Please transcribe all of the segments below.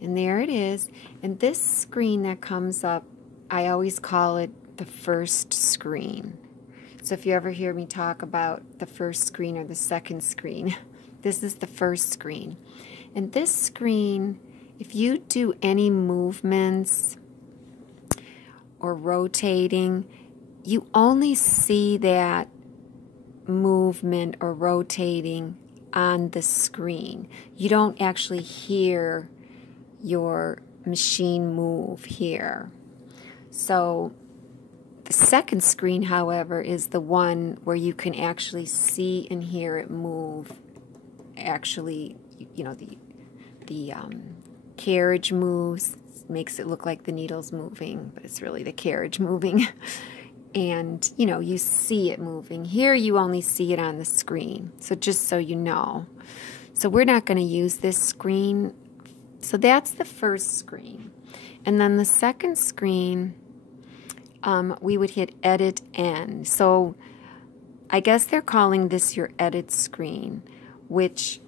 And there it is. And this screen that comes up, I always call it the first screen. So if you ever hear me talk about the first screen or the second screen, this is the first screen. And this screen, if you do any movements or rotating, you only see that movement or rotating on the screen. You don't actually hear your machine move here. So the second screen, however, is the one where you can actually see and hear it move. Actually, you know, the carriage moves, makes it look like the needle's moving, but it's really the carriage moving. And, you know, you see it moving. Here you only see it on the screen, so just so you know. So we're not going to use this screen. So that's the first screen. And then the second screen, we would hit Edit End. So I guess they're calling this your edit screen, which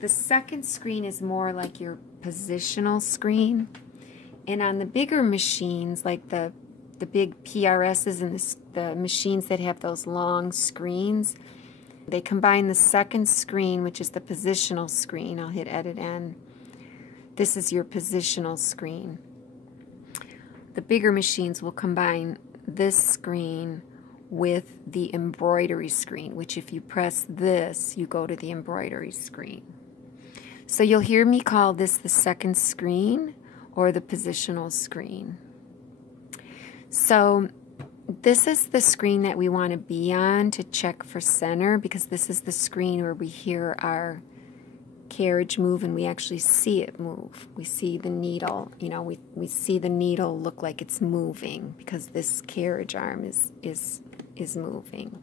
the second screen is more like your positional screen. And on the bigger machines, like the big PRSs and the machines that have those long screens, they combine the second screen, which is the positional screen. I'll hit Edit End. This is your positional screen. The bigger machines will combine this screen with the embroidery screen, which if you press this, you go to the embroidery screen. So you'll hear me call this the second screen or the positional screen. So this is the screen that we want to be on to check for center, because this is the screen where we hear our carriage move and we actually see it move. We see the needle, you know, we see the needle look like it's moving because this carriage arm is moving.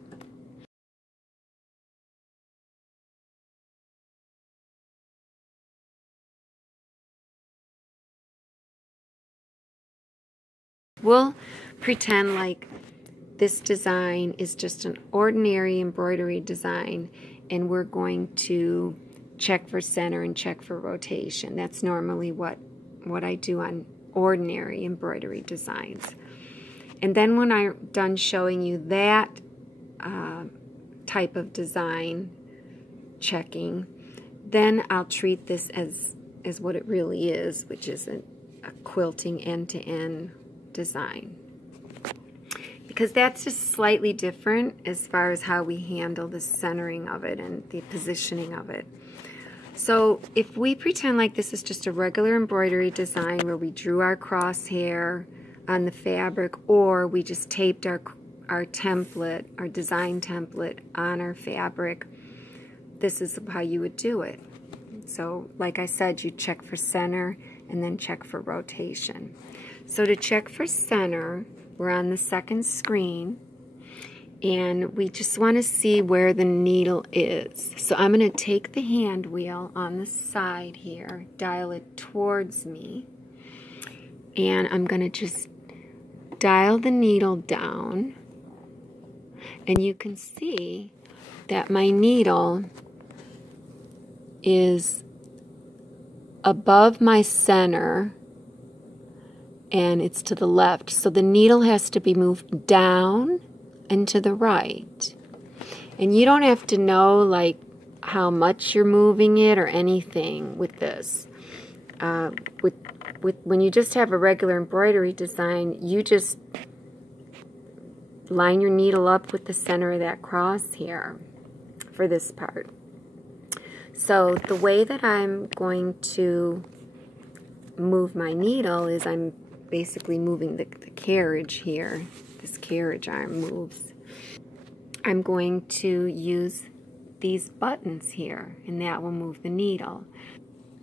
We'll pretend like this design is just an ordinary embroidery design, and we're going to check for center and check for rotation. That's normally what I do on ordinary embroidery designs. And then when I'm done showing you that type of design checking, then I'll treat this as what it really is, which is a quilting end-to-end design. Because that's just slightly different as far as how we handle the centering of it and the positioning of it. So if we pretend like this is just a regular embroidery design where we drew our crosshair on the fabric, or we just taped our template, our design template on our fabric, this is how you would do it. So like I said, you check for center and then check for rotation. So to check for center, we're on the second screen, and we just want to see where the needle is. So I'm going to take the hand wheel on the side here, dial it towards me, and I'm going to just dial the needle down, and you can see that my needle is above my center and it's to the left. So the needle has to be moved down and to the right. And you don't have to know like how much you're moving it or anything with this. When you just have a regular embroidery design, you just line your needle up with the center of that cross here for this part. So the way that I'm going to move my needle is I'm basically moving the carriage here. This carriage arm moves. I'm going to use these buttons here, and that will move the needle.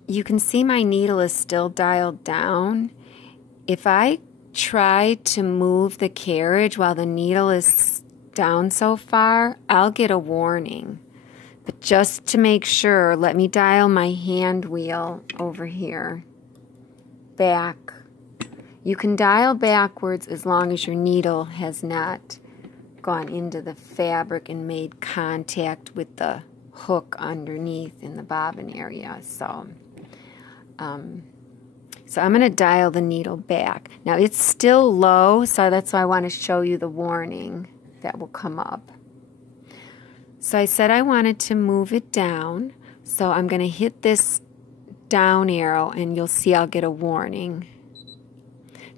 You can see my needle is still dialed down. If I try to move the carriage while the needle is down so far, I'll get a warning. But just to make sure, let me dial my hand wheel over here back. You can dial backwards as long as your needle has not gone into the fabric and made contact with the hook underneath in the bobbin area. So So I'm going to dial the needle back. Now it's still low, so that's why I want to show you the warning that will come up. So I said I wanted to move it down, so I'm going to hit this down arrow and you'll see I'll get a warning.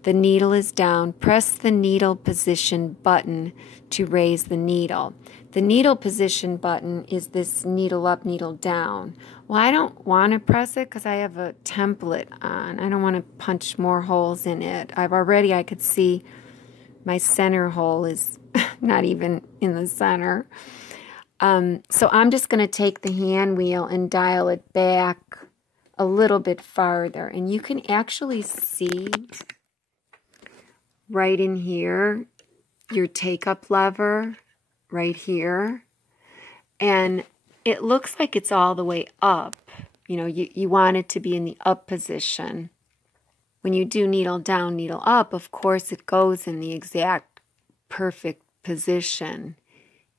The needle is down. Press the needle position button to raise the needle. The needle position button is this needle up, needle down. Well, I don't want to press it because I have a template on. I don't want to punch more holes in it. I could see my center hole is not even in the center. So I'm just going to take the hand wheel and dial it back a little bit farther. And you can actually see right in here your take-up lever right here. And it looks like it's all the way up. You know, you want it to be in the up position. When you do needle down, needle up, of course it goes in the exact perfect position.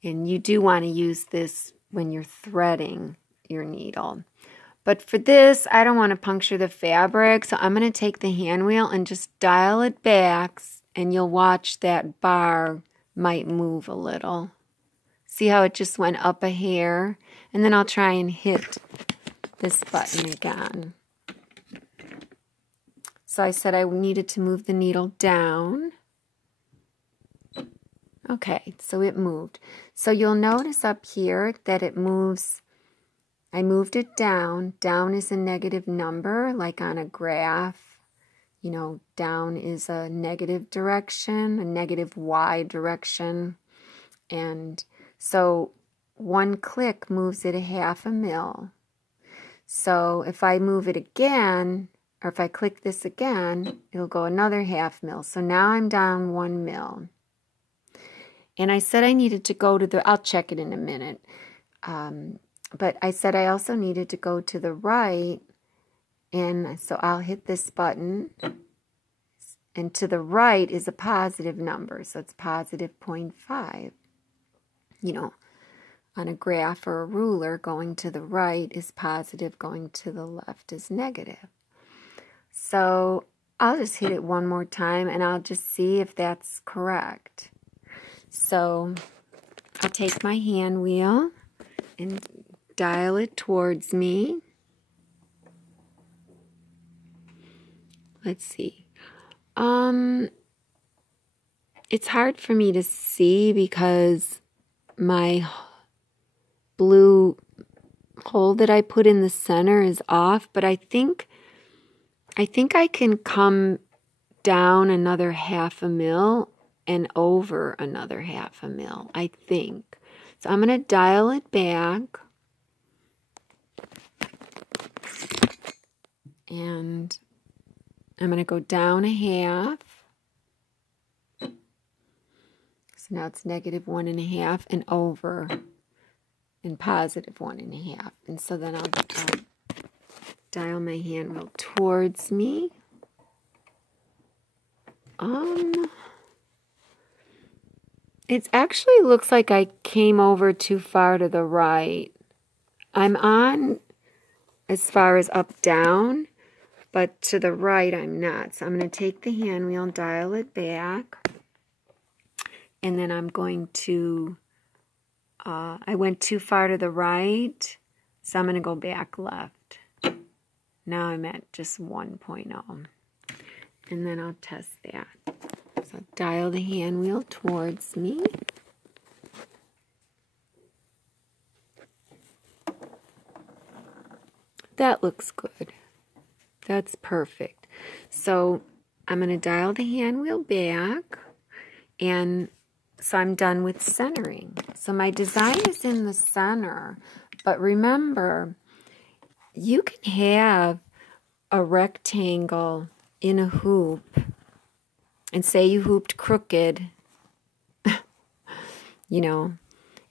And you do want to use this when you're threading your needle. But for this, I don't want to puncture the fabric, so I'm going to take the hand wheel and just dial it back, and you'll watch that bar might move a little. See how it just went up a hair? And then I'll try and hit this button again. So I said I needed to move the needle down. Okay, so it moved. So you'll notice up here that it moves. I moved it down. Down is a negative number, like on a graph. You know, down is a negative direction, a negative Y direction. And so one click moves it a 1/2 mil. So if I move it again, or if I click this again, it'll go another 1/2 mil. So now I'm down 1 mil. And I said I needed to go to the, I'll check it in a minute. But I said I also needed to go to the right. And so I'll hit this button. And to the right is a positive number. So it's positive 0.5. You know, on a graph or a ruler, going to the right is positive, going to the left is negative. So I'll just hit it one more time and I'll just see if that's correct. So I'll take my hand wheel and dial it towards me. Let's see. It's hard for me to see because my blue hole that I put in the center is off, but I think I can come down another 1/2 mil and over another 1/2 mil, I think. So I'm going to dial it back. And I'm going to go down a 1/2. So now it's negative 1.5 and over and positive 1.5. And so then I'll dial my hand wheel towards me. It actually looks like I came over too far to the right. I'm on as far as up, down, but to the right I'm not. So I'm going to take the hand wheel and dial it back. And then I'm going to, I went too far to the right, so I'm going to go back left. Now I'm at just 1.0. And then I'll test that. So dial the hand wheel towards me. That looks good. That's perfect. So I'm going to dial the hand wheel back, and so I'm done with centering. So my design is in the center, but remember, you can have a rectangle in a hoop, and say you hooped crooked, you know,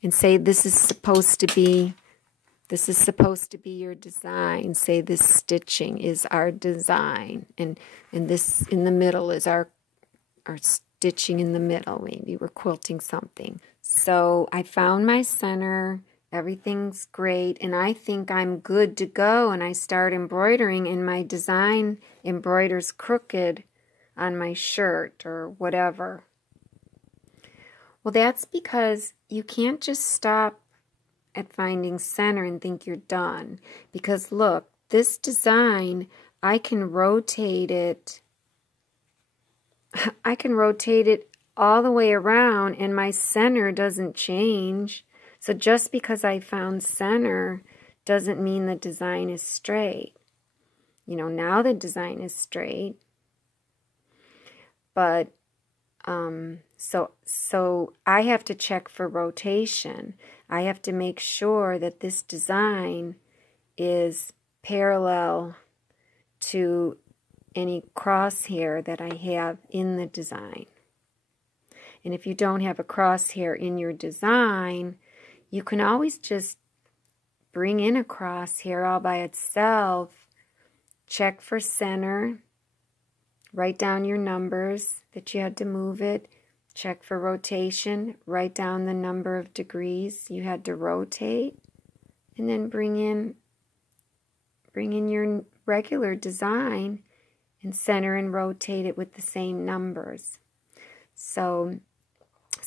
and say this is supposed to be your design. Say this stitching is our design, and this in the middle is our stitching in the middle. Maybe we're quilting something. So I found my center Everything's great, and I think I'm good to go, and I start embroidering, and my design embroiders crooked on my shirt or whatever. Well, that's because you can't just stop at finding center and think you're done. Because look, this design, I can rotate it. I can rotate it all the way around, and my center doesn't change. So just because I found center doesn't mean the design is straight. You know, now the design is straight. But so I have to check for rotation. I have to make sure that this design is parallel to any crosshair that I have in the design. And if you don't have a crosshair in your design, you can always just bring in a crosshair all by itself, check for center, write down your numbers that you had to move it, check for rotation, write down the number of degrees you had to rotate, and then bring in your regular design and center and rotate it with the same numbers. So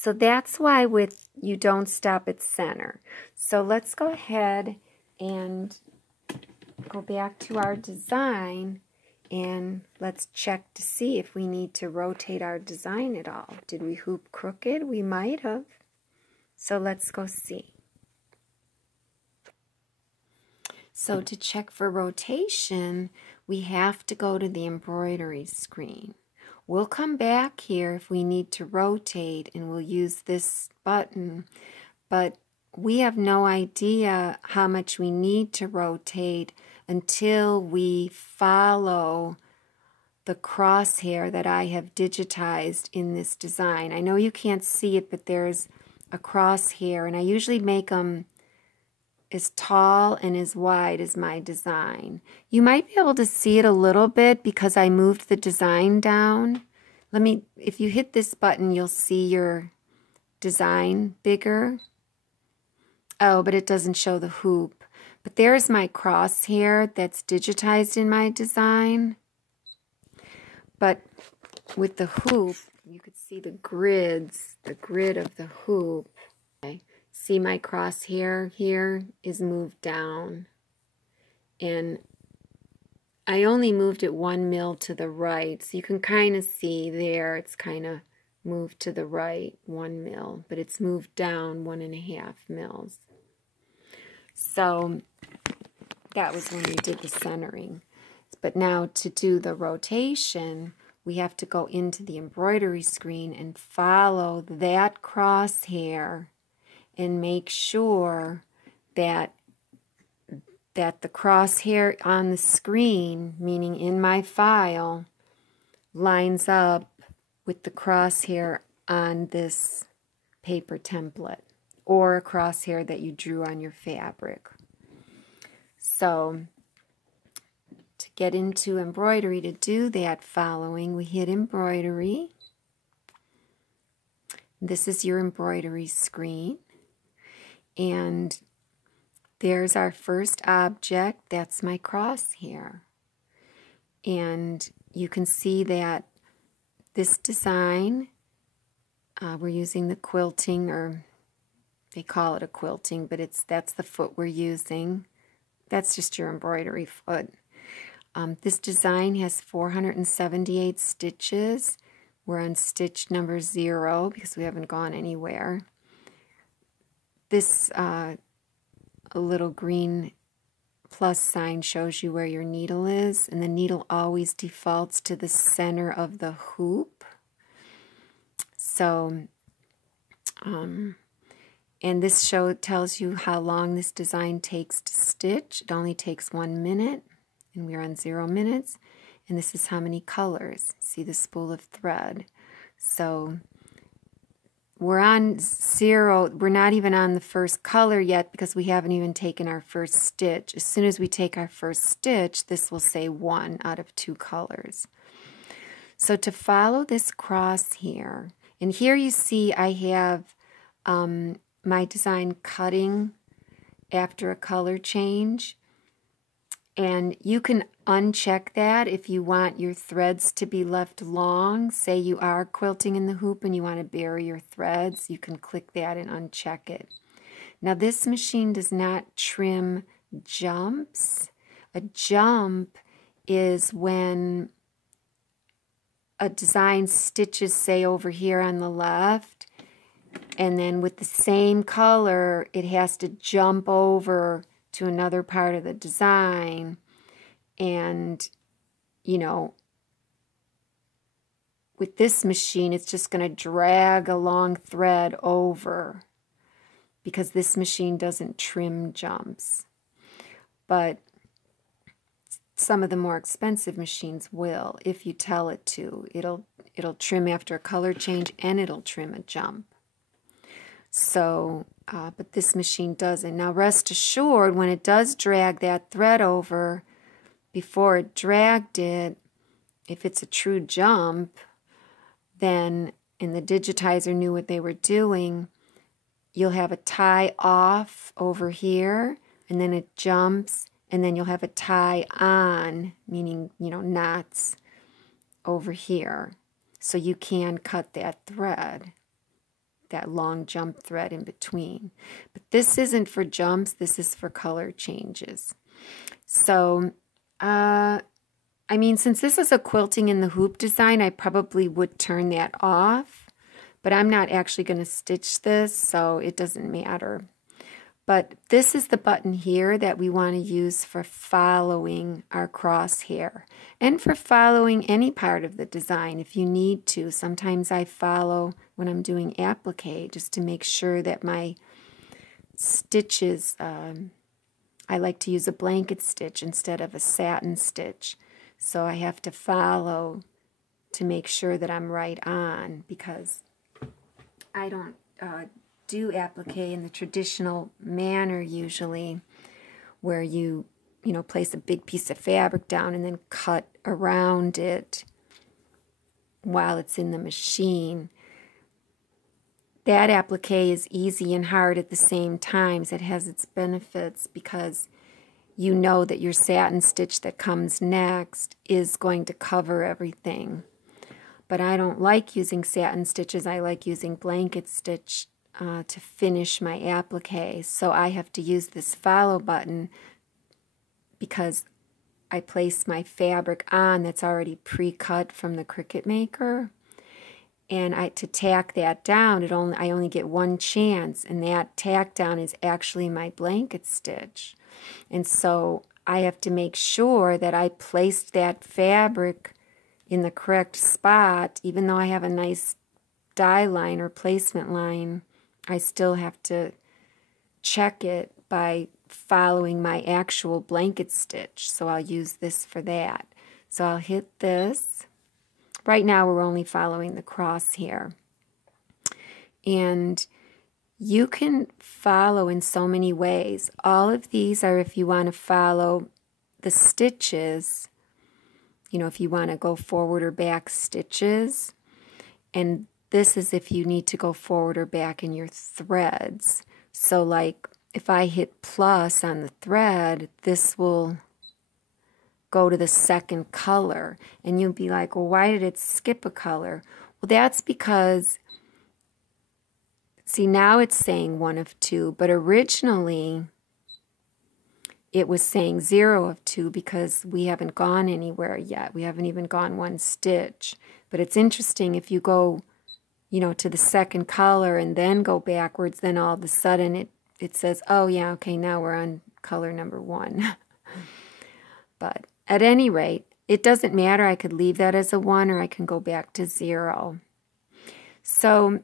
that's why with you don't stop at center. So let's go ahead and go back to our design, and let's check to see if we need to rotate our design at all. Did we hoop crooked? We might have. So let's go see. So to check for rotation, we have to go to the embroidery screen. We'll come back here if we need to rotate, and we'll use this button, but we have no idea how much we need to rotate until we follow the crosshair that I have digitized in this design. I know you can't see it, but there's a crosshair, and I usually make them as tall and as wide as my design. You might be able to see it a little bit because I moved the design down. If you hit this button, you'll see your design bigger. Oh, but it doesn't show the hoop. But there's my crosshair that's digitized in my design. But with the hoop, you could see the grid of the hoop. Okay. See my crosshair here is moved down. And I only moved it 1 mil to the right. So you can kind of see there it's kind of moved to the right 1 mil. But it's moved down 1.5 mils. So that was when we did the centering. But now to do the rotation, we have to go into the embroidery screen and follow that crosshair and make sure that the crosshair on the screen, meaning in my file, lines up with the crosshair on this paper template or a crosshair that you drew on your fabric. So to get into embroidery, to do that following, we hit embroidery. This is your embroidery screen. And there's our first object. That's my crosshair. And you can see that this design, we're using the quilting, or they call it a quilting, but that's the foot we're using. That's just your embroidery foot. This design has 478 stitches. We're on stitch number 0 because we haven't gone anywhere. This a little green plus sign shows you where your needle is, and the needle always defaults to the center of the hoop. So, and this tells you how long this design takes to stitch. It only takes 1 minute, and we're on 0 minutes. And this is how many colors. See the spool of thread. So we're on 0. We're not even on the first color yet because we haven't even taken our first stitch. As soon as we take our first stitch, this will say 1 out of 2 colors. So to follow this cross here, and here you see I have my design cutting after a color change. And you can uncheck that if you want your threads to be left long. Say you are quilting in the hoop and you want to bury your threads, you can click that and uncheck it. Now this machine does not trim jumps. A jump is when a design stitches, say over here on the left, and then with the same color it has to jump over to another part of the design, and you know, with this machine it's just going to drag a long thread over because this machine doesn't trim jumps. But some of the more expensive machines will, if you tell it to. It'll trim after a color change and it'll trim a jump. So, but this machine doesn't. Now rest assured, when it does drag that thread over, before it dragged it, if it's a true jump, then, and the digitizer knew what they were doing, you'll have a tie off over here, and then it jumps, and then you'll have a tie on, meaning, you know, knots over here. So you can cut that thread, that long jump thread in between. But this isn't for jumps, this is for color changes. So, I mean, since this is a quilting in the hoop design, I probably would turn that off. But I'm not actually going to stitch this, so it doesn't matter. But this is the button here that we want to use for following our crosshair and for following any part of the design if you need to. Sometimes I follow when I'm doing applique just to make sure that my stitches, I like to use a blanket stitch instead of a satin stitch. So I have to follow to make sure that I'm right on, because I don't do applique in the traditional manner usually, where you place a big piece of fabric down and then cut around it while it's in the machine. That applique is easy and hard at the same time. It has its benefits because you know that your satin stitch that comes next is going to cover everything. But I don't like using satin stitches. I like using blanket stitch to finish my applique. So I have to use this follow button because I place my fabric on that's already pre-cut from the Cricut Maker. And to tack that down, I only get one chance, and that tack down is actually my blanket stitch. And so I have to make sure that I placed that fabric in the correct spot. Even though I have a nice die line or placement line, I still have to check it by following my actual blanket stitch. So I'll use this for that. So I'll hit this. Right now we're only following the crosshair. And you can follow in so many ways. All of these are if you want to follow the stitches, if you want to go forward or back stitches. And this is if you need to go forward or back in your threads. So like if I hit plus on the thread, this will go to the second color. And you'll be like, well, why did it skip a color? Well, that's because, see, now it's saying 1 of 2, but originally it was saying 0 of 2 because we haven't gone anywhere yet. We haven't even gone 1 stitch. But it's interesting if you go, to the second color and then go backwards, then all of a sudden it says, oh yeah, okay, now we're on color number 1. But at any rate, it doesn't matter. I could leave that as a 1 or I can go back to 0. So,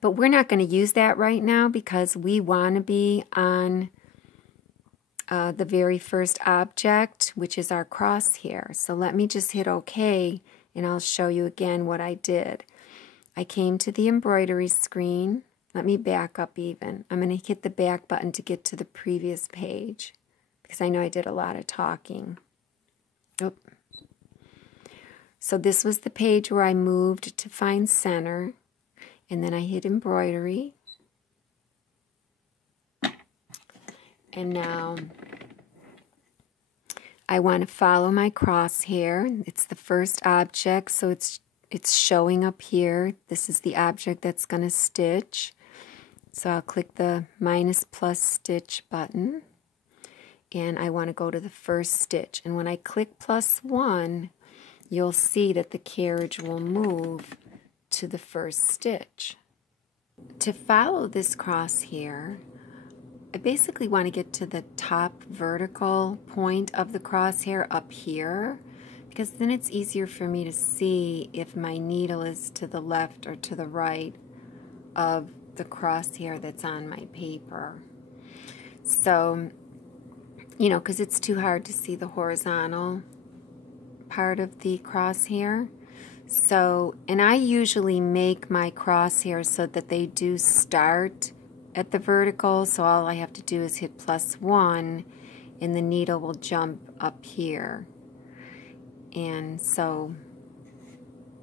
but we're not going to use that right now because we want to be on the very first object, which is our crosshair. So let me just hit OK, and I'll show you again what I did. I came to the embroidery screen. Let me back up even. I'm going to hit the back button to get to the previous page because I know I did a lot of talking. Oop. So this was the page where I moved to find center, and then I hit embroidery. And now I want to follow my crosshair. It's the first object, so it's showing up here. This is the object that's going to stitch. So I'll click the minus plus stitch button, and I want to go to the first stitch. And when I click +1, you'll see that the carriage will move to the first stitch. To follow this crosshair, I basically want to get to the top vertical point of the crosshair up here, because then it's easier for me to see if my needle is to the left or to the right of the crosshair that's on my paper. So, you know, because it's too hard to see the horizontal part of the crosshair. So, and I usually make my crosshairs so that they do start at the vertical, so all I have to do is hit +1 and the needle will jump up here. And so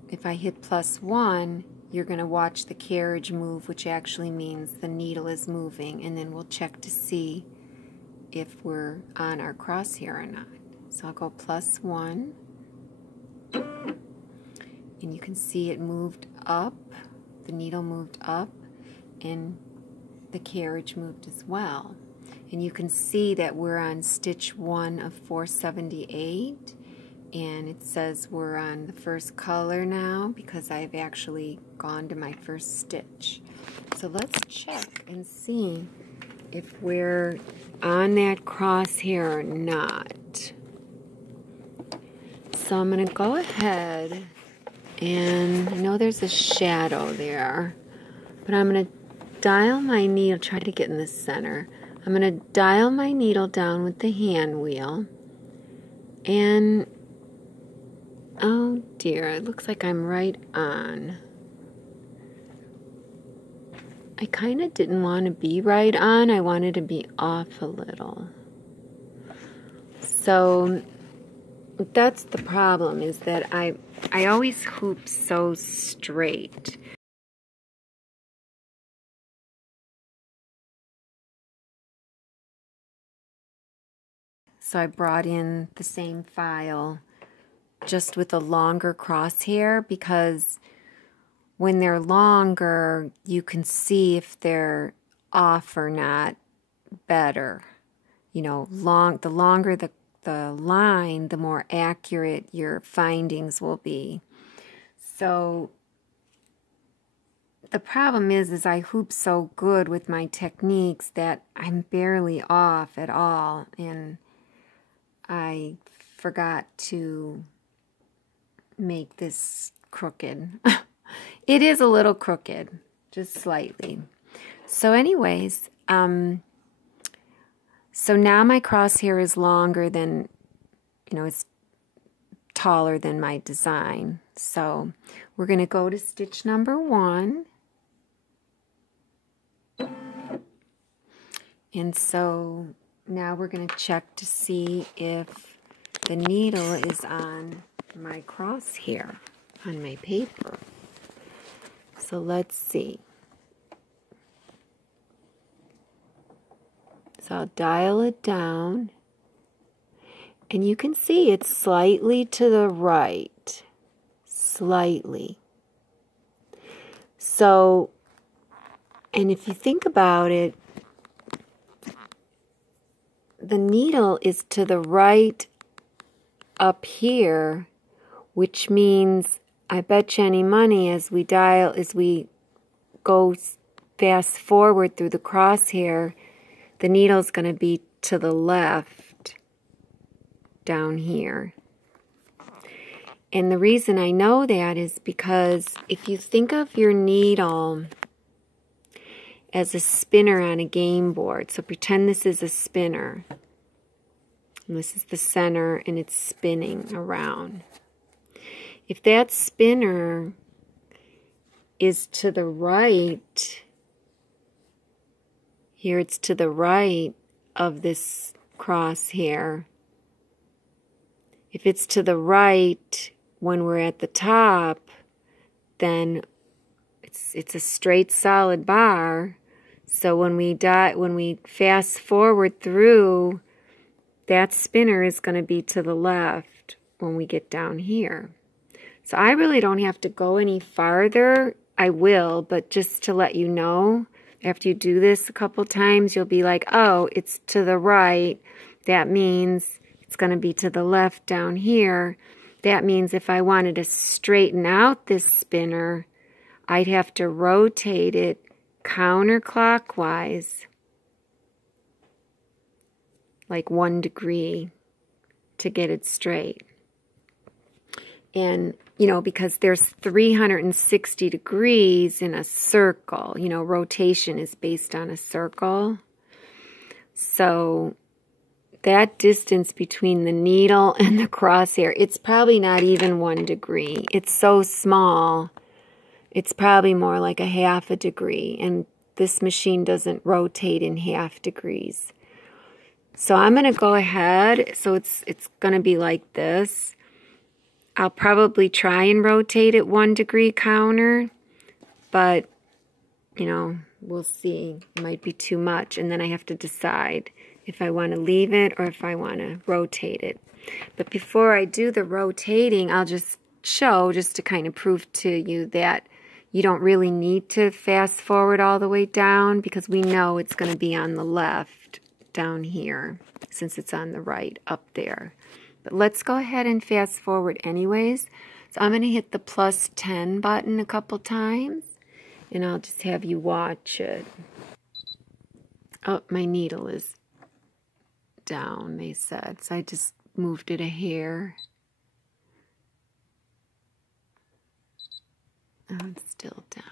if I hit +1, you're going to watch the carriage move, which actually means the needle is moving, and then we'll check to see if we're on our crosshair or not. So I'll go +1, and you can see it moved up, the needle moved up, and the carriage moved as well. And you can see that we're on stitch 1 of 478, and it says we're on the first color now because I've actually gone to my first stitch. So let's check and see if we're on that crosshair or not. So I'm going to go ahead, and I know there's a shadow there, but I'm going to dial my needle, try to get in the center. I'm going to dial my needle down with the hand wheel, and oh dear, it looks like I'm right on. I kind of didn't want to be right on, I wanted to be off a little. So that's the problem, is that I always hoop so straight. So I brought in the same file just with a longer crosshair, because when they're longer, you can see if they're off or not better. You know, the longer the line, the more accurate your findings will be. So the problem is I hoop so good with my techniques that I'm barely off at all, and I forgot to make this crooked. It is a little crooked, just slightly. So anyways, so now my crosshair is longer than, you know, it's taller than my design. So we're going to go to stitch number 1. And so now we're going to check to see if the needle is on my crosshair, on my paper. So let's see. So I'll dial it down, and you can see it's slightly to the right, slightly. So, and if you think about it, the needle is to the right up here, which means I bet you any money as we go fast forward through the crosshair, the needle's going to be to the left down here. And the reason I know that is because if you think of your needle as a spinner on a game board, so pretend this is a spinner, and this is the center, and it's spinning around. If that spinner is to the right, here it's to the right of this crosshair. If it's to the right when we're at the top, then it's a straight solid bar. So when we fast forward through, that spinner is going to be to the left when we get down here. So I really don't have to go any farther. I will, but just to let you know, after you do this a couple times, you'll be like, oh, it's to the right. That means it's going to be to the left down here. That means if I wanted to straighten out this spinner, I'd have to rotate it counterclockwise, like 1 degree, to get it straight. And, you know, because there's 360 degrees in a circle, you know, rotation is based on a circle. So that distance between the needle and the crosshair, it's probably not even 1 degree. It's so small, it's probably more like a 1/2 degree. And this machine doesn't rotate in 1/2 degrees. So I'm going to go ahead. So it's going to be like this. I'll probably try and rotate it 1 degree counter, but, you know, we'll see. It might be too much, and then I have to decide if I want to leave it or if I want to rotate it. But before I do the rotating, I'll just show, just to kind of prove to you that you don't really need to fast forward all the way down, because we know it's going to be on the left down here, since it's on the right up there. But let's go ahead and fast forward anyways. So I'm going to hit the +10 button a couple times, and I'll just have you watch it. Oh, my needle is down, they said. So I just moved it a hair. Oh, it's still down.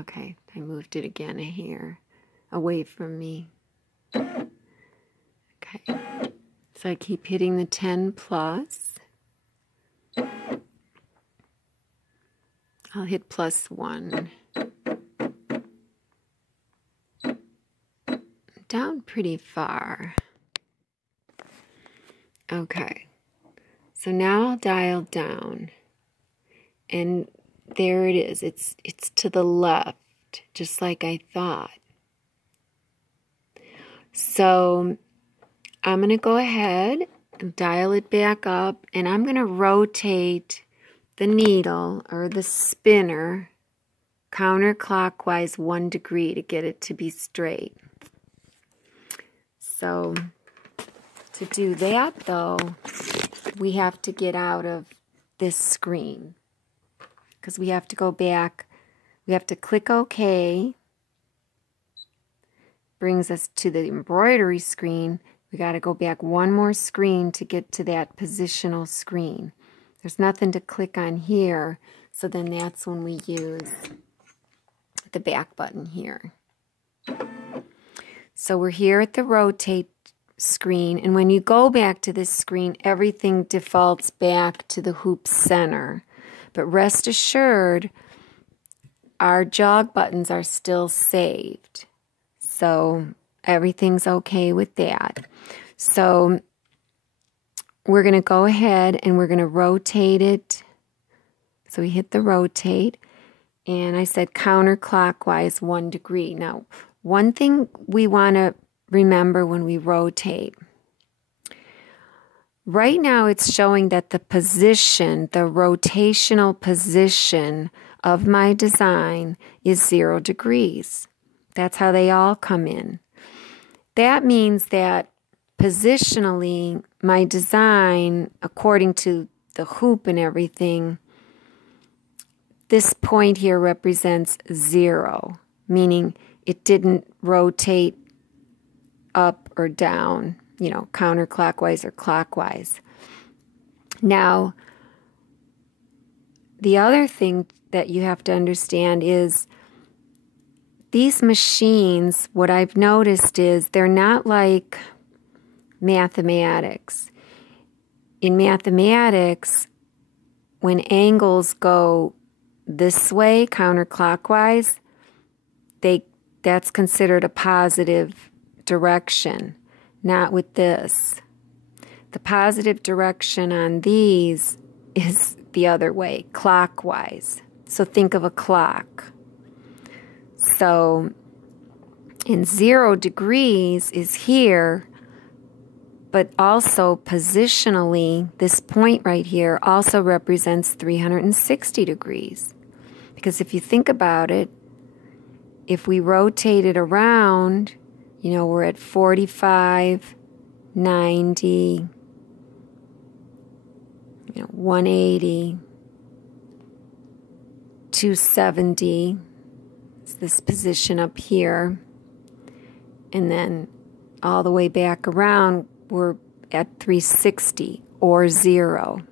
Okay, I moved it again a hair away from me. Okay. So I keep hitting the 10 plus. I'll hit +1. Down pretty far. Okay. So now I'll dial down. And there it is. It's to the left, just like I thought. So I'm going to go ahead and dial it back up, and I'm going to rotate the needle or the spinner counterclockwise 1 degree to get it to be straight. So to do that, though, we have to get out of this screen, because we have to go back. We have to click OK. Brings us to the embroidery screen. We got to go back one more screen to get to that positional screen. There's nothing to click on here, so then that's when we use the back button here. So we're here at the rotate screen, and when you go back to this screen, everything defaults back to the hoop center. But rest assured, our jog buttons are still saved. So everything's okay with that. So we're going to go ahead and we're going to rotate it. So we hit the rotate, and I said counterclockwise 1 degree. Now, one thing we want to remember when we rotate, right now it's showing that the position, the rotational position of my design is 0 degrees. That's how they all come in. That means that positionally, my design, according to the hoop and everything, this point here represents 0, meaning it didn't rotate up or down, you know, counterclockwise or clockwise. Now, the other thing that you have to understand is these machines, what I've noticed is they're not like mathematics. In mathematics, when angles go this way, counterclockwise, that's considered a positive direction. Not with this. The positive direction on these is the other way, clockwise. So think of a clock. So And 0 degrees is here, but also positionally, this point right here also represents 360 degrees. Because if you think about it, if we rotate it around, you know, we're at 45, 90, 180, 270. It's this position up here. And then all the way back around, we're at 360 or 0.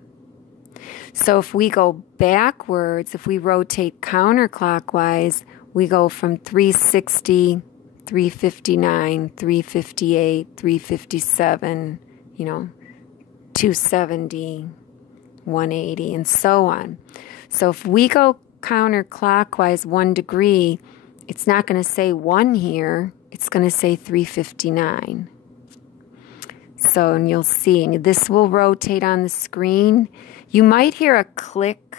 So if we go backwards, if we rotate counterclockwise, we go from 360, 359, 358, 357, 270, 180, and so on. So if we go counterclockwise 1 degree, it's not going to say 1 here. It's going to say 359. So, and you'll see, and this will rotate on the screen. You might hear a click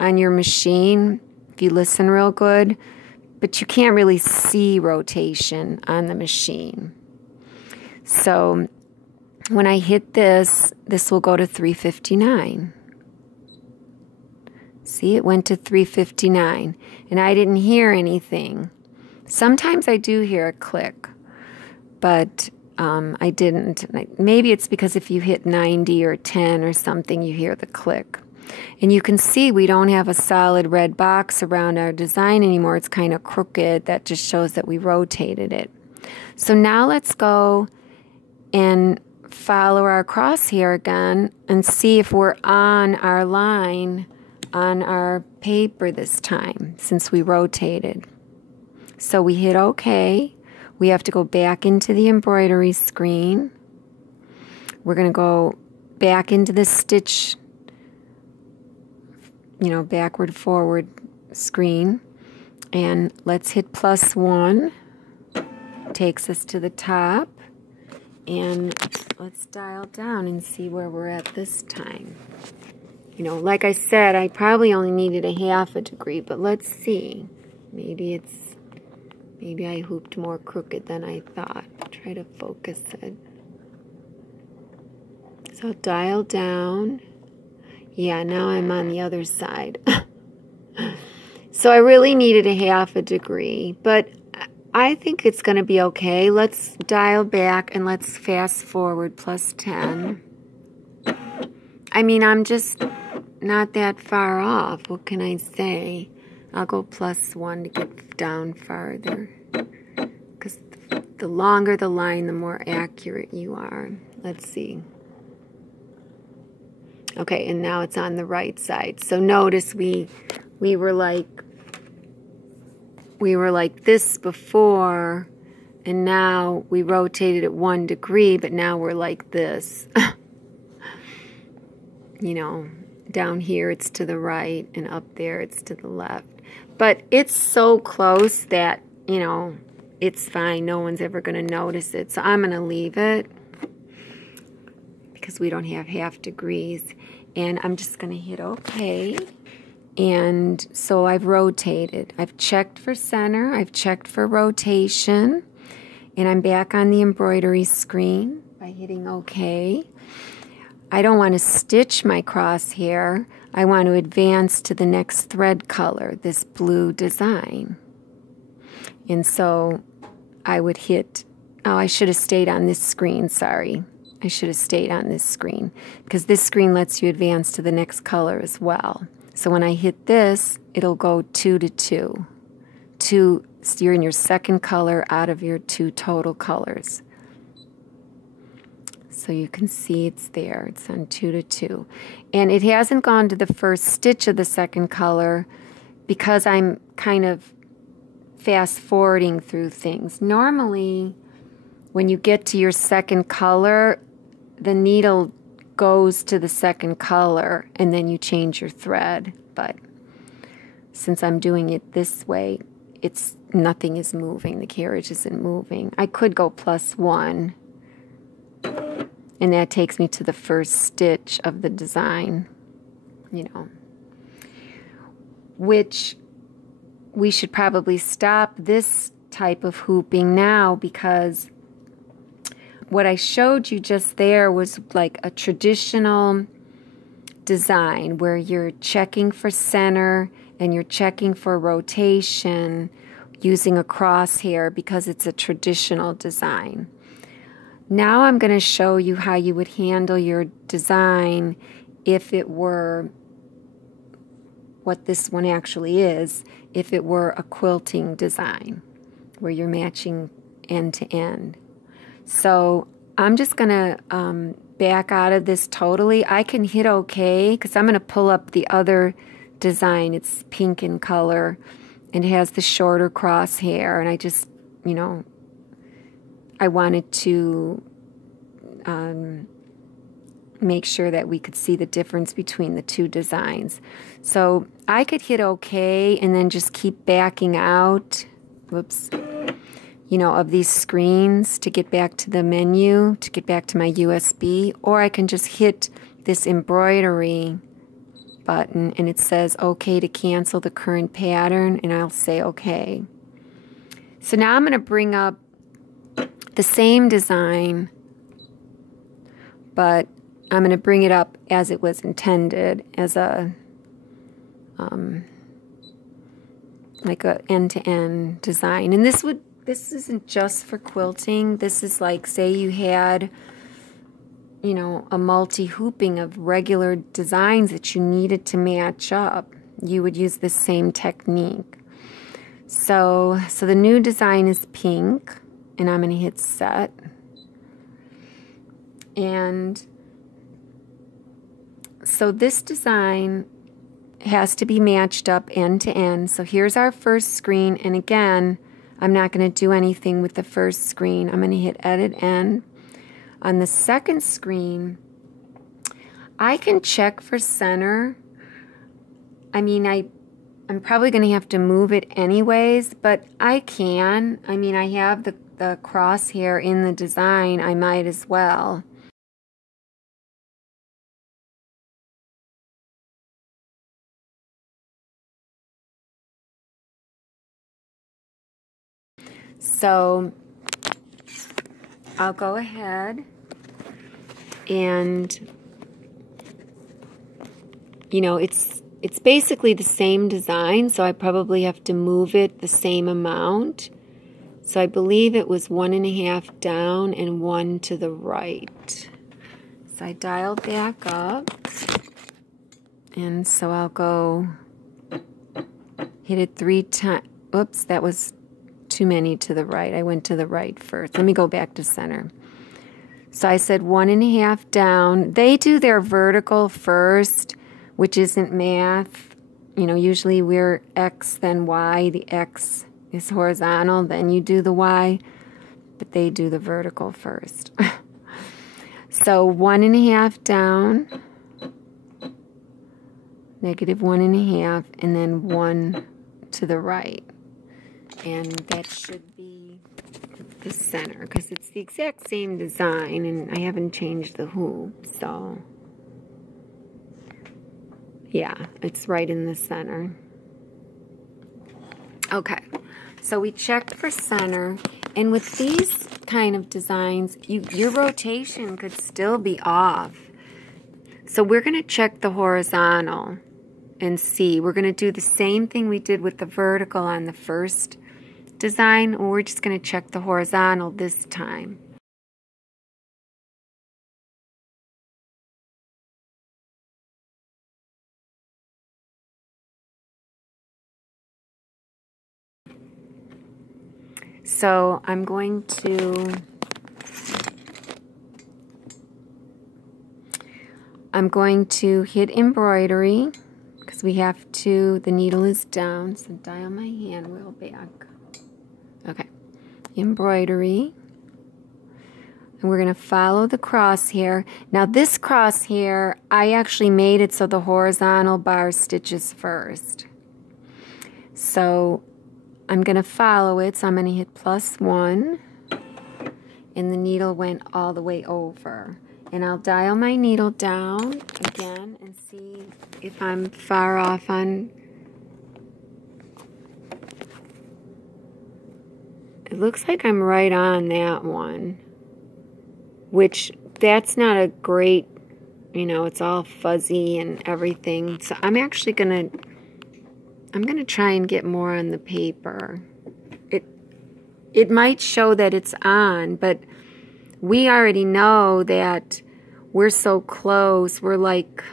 on your machine if you listen real good, but you can't really see rotation on the machine. So when I hit this, this will go to 359. See, it went to 359, and I didn't hear anything. Sometimes I do hear a click, but I didn't. Maybe it's because if you hit 90 or 10 or something, you hear the click. And you can see we don't have a solid red box around our design anymore. It's kind of crooked. That just shows that we rotated it. So now let's go and follow our crosshair again and see if we're on our line on our paper this time, since we rotated. So we hit OK. We have to go back into the embroidery screen. We're going to go back into the stitch, backward, forward screen. And let's hit +1. Takes us to the top. And let's dial down and see where we're at this time. Like I said, I probably only needed a half a degree, but let's see. Maybe I hooped more crooked than I thought. Try to focus it. So dial down. Yeah, now I'm on the other side. So I really needed a half a degree, but I think it's going to be okay. Let's dial back and let's fast forward +10. I mean, I'm just not that far off. What can I say? I'll go +1 to get down farther. Because the longer the line, the more accurate you are. Let's see. Okay, and now it's on the right side. So notice we were like this before, and now we rotated it 1 degree, but now we're like this. Down here it's to the right, and up there it's to the left. But it's so close that, it's fine. No one's ever going to notice it. So I'm going to leave it because we don't have half degrees. And I'm just going to hit OK. And so I've rotated. I've checked for center. I've checked for rotation. And I'm back on the embroidery screen by hitting OK. I don't want to stitch my crosshair. I want to advance to the next thread color, this blue design. And so I would hit, I should have stayed on this screen, sorry. I should have stayed on this screen because this screen lets you advance to the next color as well. So when I hit this, it'll go 2 to 2. So you're in your second color out of your 2 total colors. So you can see it's there. It's on 2 to 2. And it hasn't gone to the first stitch of the second color because I'm kind of fast forwarding through things. Normally, when you get to your second color, the needle goes to the second color and then you change your thread. But since I'm doing it this way, nothing is moving. The carriage isn't moving. I could go +1. And that takes me to the first stitch of the design, which we should probably stop this type of hooping now, because what I showed you just there was like a traditional design where you're checking for center and you're checking for rotation using a crosshair because it's a traditional design. Now I'm going to show you how you would handle your design if it were what this one actually is, if it were a quilting design where you're matching end to end. So I'm just going to back out of this totally. I can hit OK because I'm going to pull up the other design. It's pink in color and it has the shorter crosshair, and I just, you know, I wanted to make sure that we could see the difference between the two designs. So I could hit OK and then just keep backing out, whoops, you know, of these screens to get back to the menu, to get back to my USB, or I can just hit this embroidery button and it says OK to cancel the current pattern, and I'll say OK. So now I'm going to bring up the same design, but I'm going to bring it up as it was intended, as a like a end-to-end design. And this isn't just for quilting. This is like, say you had, you know, a multi-hooping of regular designs that you needed to match up. You would use the same technique. So the new design is pink, and I'm going to hit set. And so this design has to be matched up end to end. So here's our first screen, and again, I'm not going to do anything with the first screen. I'm going to hit edit end. On the second screen, I can check for center. I mean, I'm probably going to have to move it anyways, but I can. I mean, I have the crosshair in the design. I might as well. So I'll go ahead and, you know, it's basically the same design, so I probably have to move it the same amount. So I believe it was 1.5 down and 1 to the right. So I dialed back up, and so I'll go hit it 3 times. Oops, that was too many to the right. I went to the right first. Let me go back to center. So I said 1.5 down. They do their vertical first, which isn't math. You know, usually we're X, then Y. The X is horizontal, then you do the Y, but they do the vertical first. So 1.5 down, -1.5, and then 1 to the right. And that should be the center, because it's the exact same design, and I haven't changed the hoop, so yeah, it's right in the center. Okay, so we checked for center, and with these kind of designs, your rotation could still be off. So we're going to check the horizontal and see. We're going to do the same thing we did with the vertical on the first design, or we're just going to check the horizontal this time. So I'm going to hit embroidery, because we have to, the needle is down, so dial my hand wheel back. Okay, embroidery, and we're going to follow the crosshair. Now this crosshair, I actually made it so the horizontal bar stitches first. So I'm going to follow it, so I'm going to hit +1, and the needle went all the way over. And I'll dial my needle down again and see if I'm far off on. It looks like I'm right on that one, which that's not a great, you know, it's all fuzzy and everything. So I'm actually gonna try and get more on the paper. It might show that it's on, but we already know that we're so close. We're like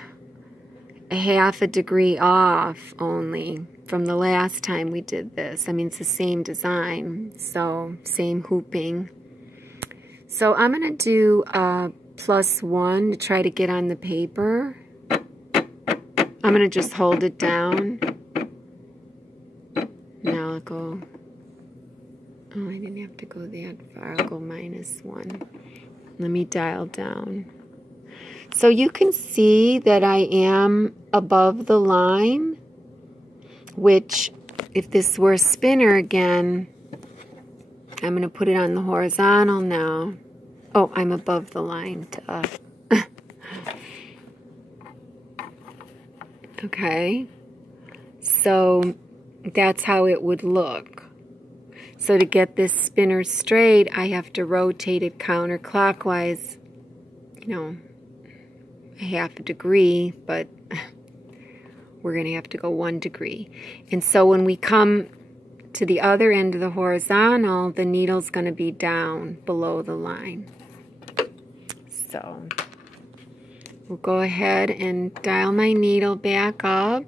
a half a degree off only from the last time we did this. I mean, it's the same design, so same hooping. So I'm going to do +1 to try to get on the paper. I'm going to just hold it down. Now I'll go, oh, I didn't have to go that far. I'll go -1. Let me dial down. So you can see that I am above the line, which if this were a spinner again, I'm going to put it on the horizontal now. Oh, I'm above the line. Okay. So that's how it would look. So to get this spinner straight, I have to rotate it counterclockwise, you know, a half a degree, but we're going to have to go 1 degree. And so when we come to the other end of the horizontal, the needle's going to be down below the line. So we'll go ahead and dial my needle back up.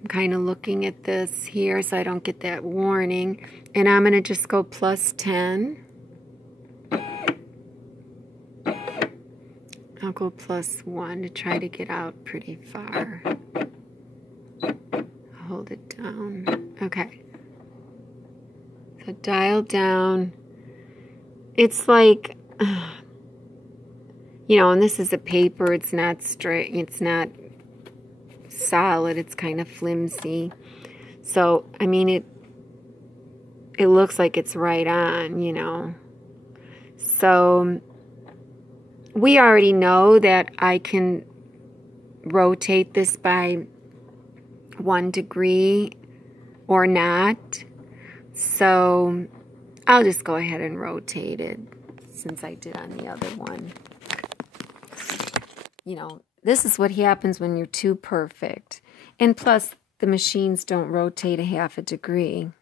I'm kind of looking at this here so I don't get that warning. And I'm going to just go +10. I'll go +1 to try to get out pretty far. Hold it down. Okay. So dial down. It's like, you know, and this is a paper. It's not straight. It's not solid. It's kind of flimsy. So, I mean, it looks like it's right on, you know. So we already know that I can rotate this by 1 degree or not. So I'll just go ahead and rotate it since I did on the other one. You know, this is what happens when you're too perfect. And plus, the machines don't rotate a half a degree.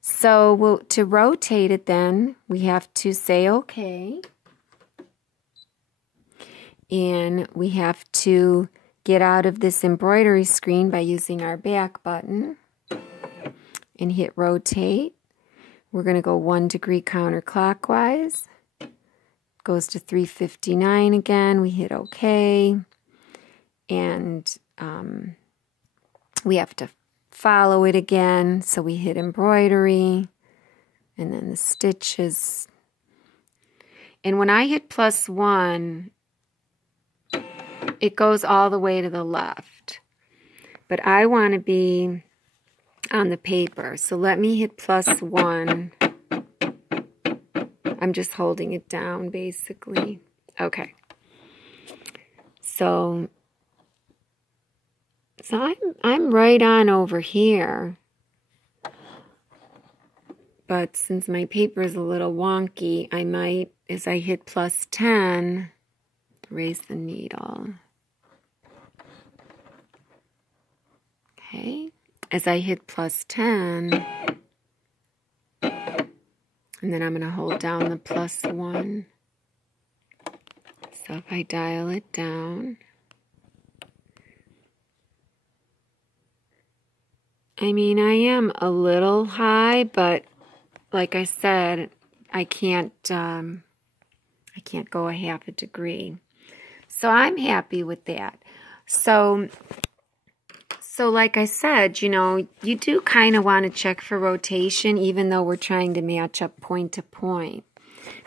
So to rotate it then, we have to say okay. And we have to get out of this embroidery screen by using our back button and hit rotate. We're going to go 1 degree counterclockwise. Goes to 359 again. We hit OK. And we have to follow it again. So we hit embroidery. And then the stitches. And when I hit +1, it goes all the way to the left. But I want to be on the paper. So let me hit +1. I'm just holding it down, basically. Okay. So I'm right on over here. But since my paper is a little wonky, I might, as I hit +10, raise the needle. Okay. As I hit +10, and then I'm going to hold down the +1. So if I dial it down, I mean, I am a little high, but like I said, I can't go a half a degree. So I'm happy with that. So like I said, you know, you do kind of want to check for rotation, even though we're trying to match up point to point.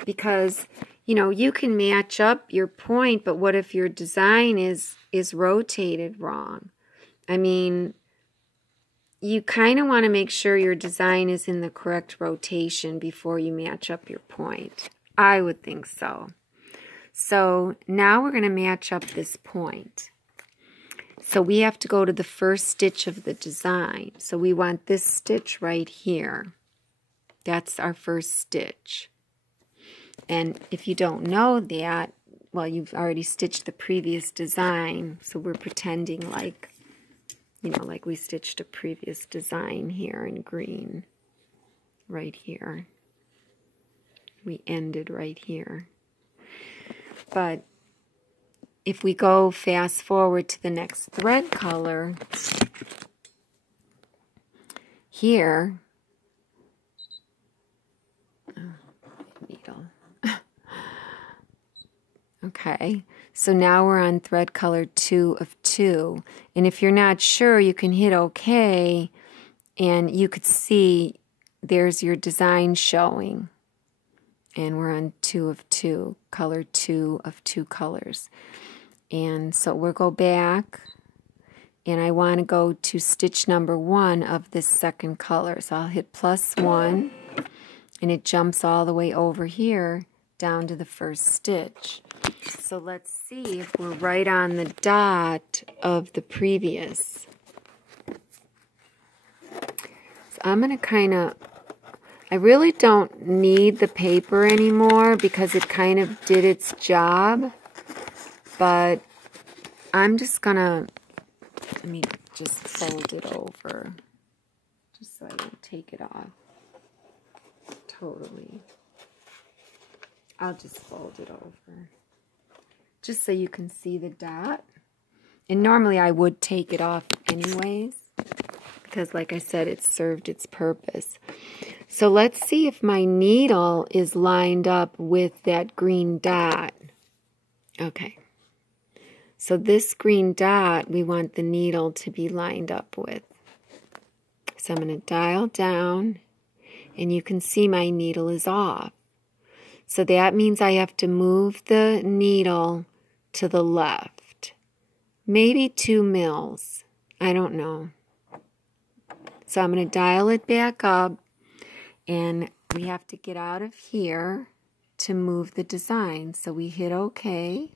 Because, you know, you can match up your point, but what if your design is rotated wrong? I mean, you kind of want to make sure your design is in the correct rotation before you match up your point. I would think so. So now we're going to match up this point. So we have to go to the first stitch of the design. So we want this stitch right here. That's our first stitch. And if you don't know that, well, you've already stitched the previous design, so we're pretending like, you know, like we stitched a previous design here in green, right here. We ended right here. But if we go fast forward to the next thread color, here, needle. Okay, so now we're on thread color 2 of 2. And if you're not sure, you can hit OK, and you could see there's your design showing. And we're on 2 of 2, color 2 of 2 colors. And so we'll go back, and I want to go to stitch number 1 of this second color. So I'll hit +1, and it jumps all the way over here down to the first stitch. So let's see if we're right on the dot of the previous. So I'm going to kind of, I really don't need the paper anymore because it kind of did its job, but I'm just going to, let me just fold it over just so I don't take it off totally. I'll just fold it over just so you can see the dot. And normally I would take it off anyways because, like I said, it served its purpose. So let's see if my needle is lined up with that green dot. Okay. So this green dot, we want the needle to be lined up with. So I'm going to dial down, and you can see my needle is off. So that means I have to move the needle to the left. Maybe 2 mils. I don't know. So I'm going to dial it back up, and we have to get out of here to move the design. So we hit OK.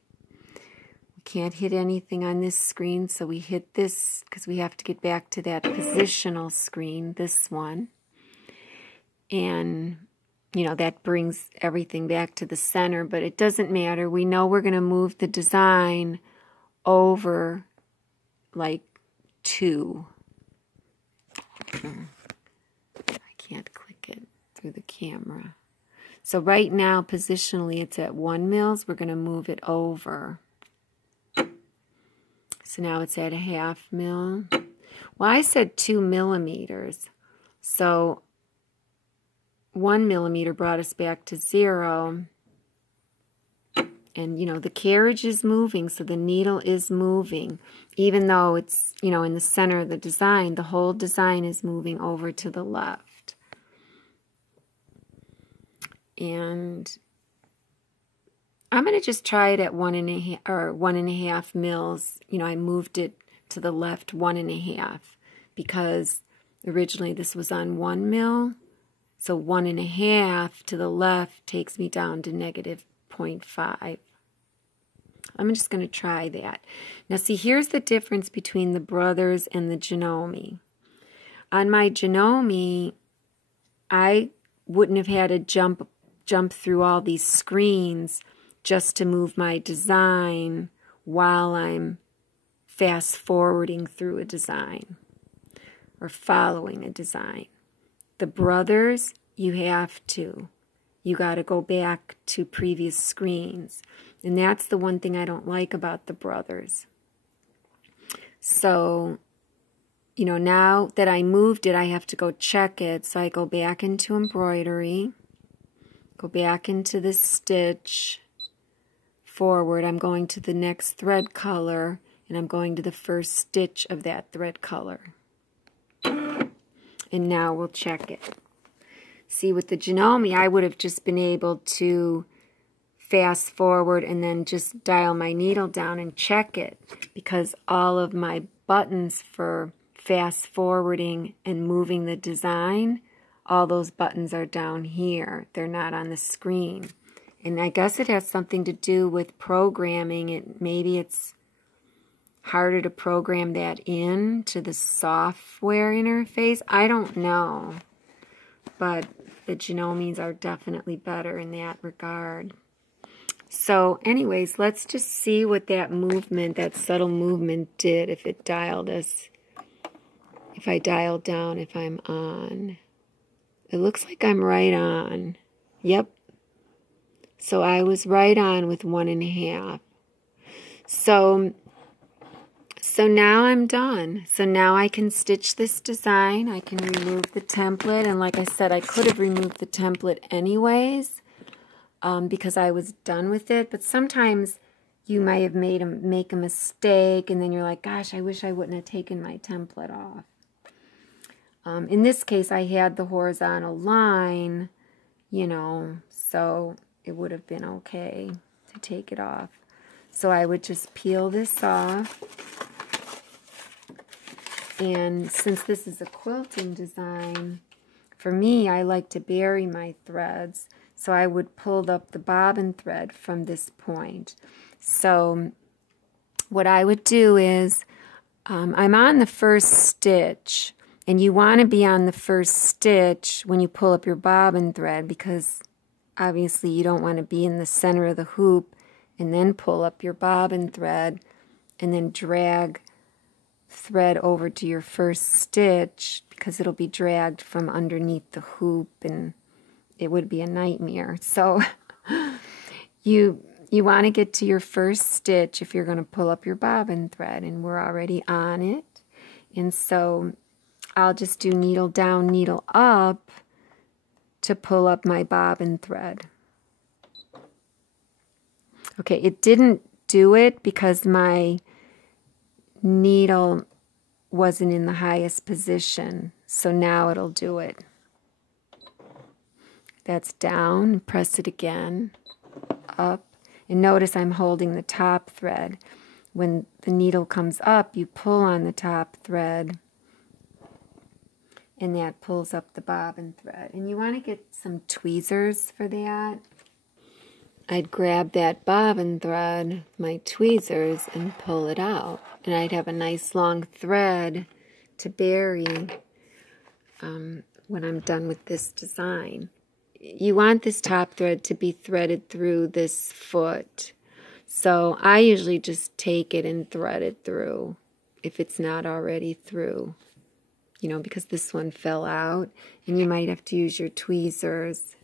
We can't hit anything on this screen, so we hit this because we have to get back to that positional screen, this one. And, you know, that brings everything back to the center, but it doesn't matter. We know we're going to move the design over like 2. I can't click it through the camera. So right now, positionally, it's at 1 mils. We're going to move it over. So now it's at a 1/2 mil. Well, I said 2 millimeters. So 1 millimeter brought us back to 0. And, you know, the carriage is moving, so the needle is moving. Even though it's, you know, in the center of the design, the whole design is moving over to the left. And I'm going to just try it at 1.5 mils. You know, I moved it to the left 1.5 because originally this was on 1 mil. So 1.5 to the left takes me down to -0.5. I'm just going to try that. Now see, here's the difference between the Brothers and the Janome. On my Janome, I wouldn't have had to jump through all these screens just to move my design while I'm fast forwarding through a design or following a design. The Brothers, you have to. You got to go back to previous screens. And that's the one thing I don't like about the Brothers. So, you know, now that I moved it, I have to go check it. So I go back into Embroidery, go back into this stitch, forward. I'm going to the next thread color, and I'm going to the first stitch of that thread color. And now we'll check it. See, with the Janome, I would have just been able to fast forward and then just dial my needle down and check it, because all of my buttons for fast forwarding and moving the design, all those buttons are down here. They're not on the screen. And I guess it has something to do with programming. Maybe it's harder to program that in to the software interface. I don't know. But the genomes are definitely better in that regard. So anyways, let's just see what that movement, that subtle movement did, if it dialed us, if I dialed down, if I'm on. It looks like I'm right on. Yep. So I was right on with 1.5. So now I'm done. So now I can stitch this design. I can remove the template. And like I said, I could have removed the template anyways because I was done with it. But sometimes you might have make a mistake and then you're like, gosh, I wish I wouldn't have taken my template off. In this case, I had the horizontal line, you know, so it would have been okay to take it off. So I would just peel this off. And since this is a quilting design, for me, I like to bury my threads. So I would pull up the bobbin thread from this point. So what I would do is, I'm on the first stitch. And you want to be on the first stitch when you pull up your bobbin thread because obviously you don't want to be in the center of the hoop and then pull up your bobbin thread and then drag thread over to your first stitch because it'll be dragged from underneath the hoop and it would be a nightmare. So you want to get to your first stitch if you're going to pull up your bobbin thread, and we're already on it. And so I'll just do needle down, needle up to pull up my bobbin thread. Okay, it didn't do it because my needle wasn't in the highest position, so now it'll do it. That's down, press it again, up, and notice I'm holding the top thread. When the needle comes up, you pull on the top thread, and that pulls up the bobbin thread. And you want to get some tweezers for that. I'd grab that bobbin thread, my tweezers, and pull it out. And I'd have a nice long thread to bury when I'm done with this design. You want this top thread to be threaded through this foot. So I usually just take it and thread it through if it's not already through. You know, because this one fell out, and you might have to use your tweezers.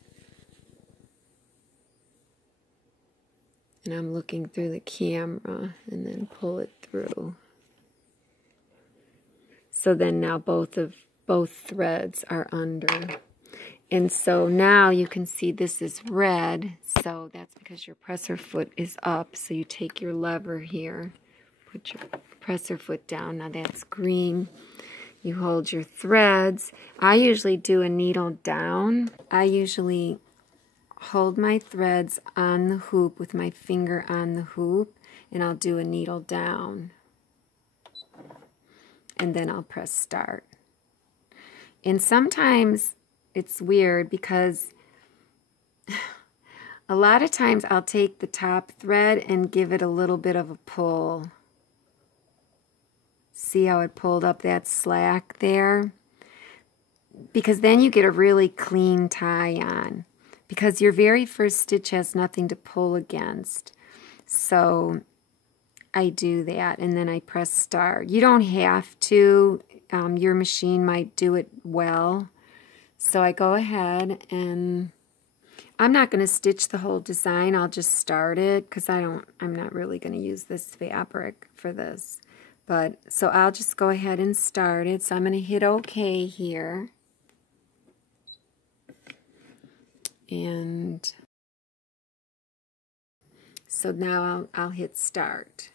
And I'm looking through the camera and then pull it through. So then now both threads are under. And so now you can see this is red, so that's because your presser foot is up. So you take your lever here, put your presser foot down. Now that's green. You hold your threads. I usually do a needle down. I usually hold my threads on the hoop with my finger on the hoop, and I'll do a needle down. And then I'll press start. And sometimes it's weird because a lot of times I'll take the top thread and give it a little bit of a pull. See how it pulled up that slack there? Because then you get a really clean tie on. Because your very first stitch has nothing to pull against. So I do that, and then I press start. You don't have to. Your machine might do it well. So I go ahead, and I'm not going to stitch the whole design. I'll just start it because I'm not really going to use this fabric for this. But so I'll just go ahead and start it. So I'm going to hit OK here. And so now I'll hit start.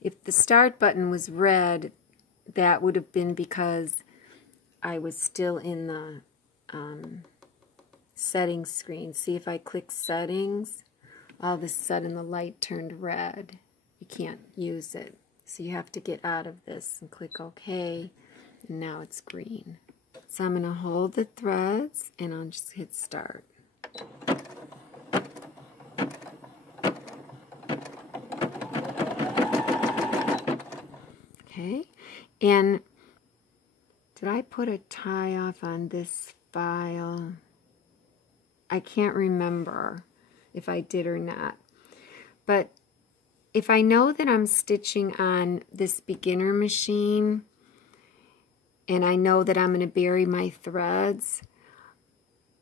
If the start button was red, that would have been because I was still in the settings screen. See, if I click settings, all of a sudden the light turned red. You can't use it. So you have to get out of this and click OK, and now it's green. So I'm going to hold the threads, and I'll just hit start. Okay, and did I put a tie off on this file. I can't remember if I did or not. But if I know that I'm stitching on this beginner machine and I know that I'm going to bury my threads,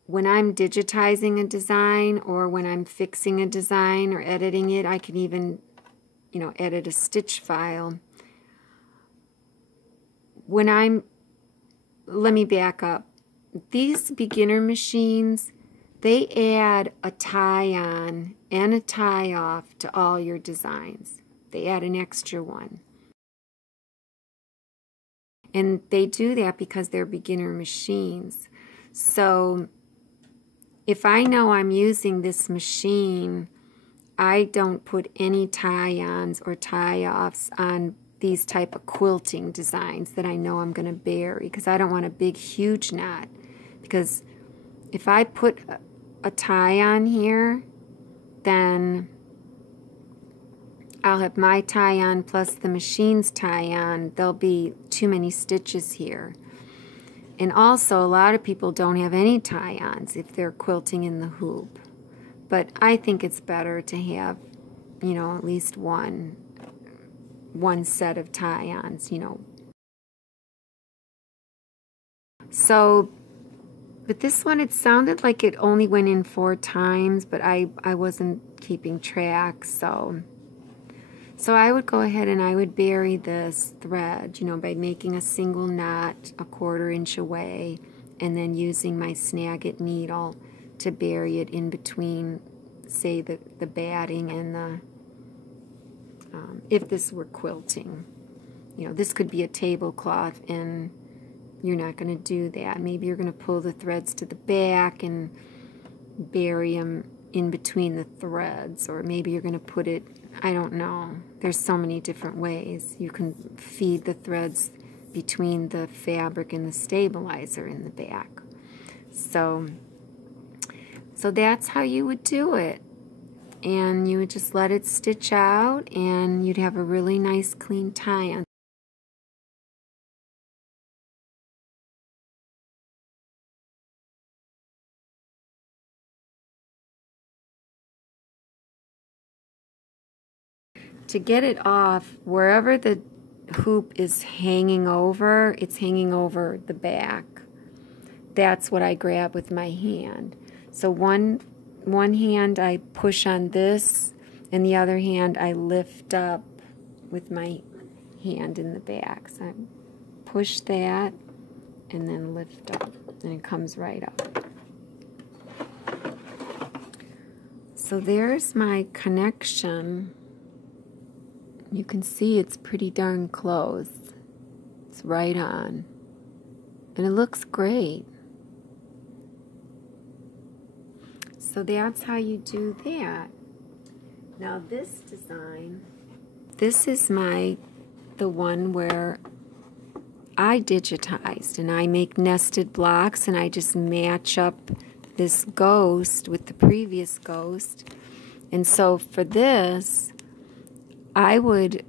when I'm digitizing a design or when I'm fixing a design or editing it, I can even, edit a stitch file. Let me back up. These beginner machines, they add a tie-on and a tie-off to all your designs. They add an extra one. And they do that because they're beginner machines. So if I know I'm using this machine, I don't put any tie-ons or tie-offs on these type of quilting designs that I know I'm going to bury, because I don't want a big, huge knot. Because if I put a tie-on here, then I'll have my tie-on plus the machine's tie-on. There'll be too many stitches here. And also, a lot of people don't have any tie-ons if they're quilting in the hoop. But I think it's better to have, at least one set of tie-ons, So, but this one, it sounded like it only went in 4 times, but I wasn't keeping track, so I would go ahead and I would bury this thread, by making a single knot a 1/4 inch away and then using my snag it needle to bury it in between, say, the batting and the, if this were quilting. This could be a tablecloth and you're not going to do that. Maybe you're going to pull the threads to the back and bury them in between the threads, or maybe you're going to put it, I don't know. There's so many different ways. You can feed the threads between the fabric and the stabilizer in the back. So that's how you would do it. And you would just let it stitch out and you'd have a really nice clean tie-on. To get it off, wherever the hoop is hanging over, it's hanging over the back. That's what I grab with my hand. So one hand I push on this, and the other hand I lift up with my hand in the back. So I push that and then lift up, and it comes right up. So there's my connection. You can see it's pretty darn close. It's right on. And it looks great. So that's how you do that. Now this design, this is the one where I digitized and I make nested blocks and I just match up this ghost with the previous ghost. And so for this, I would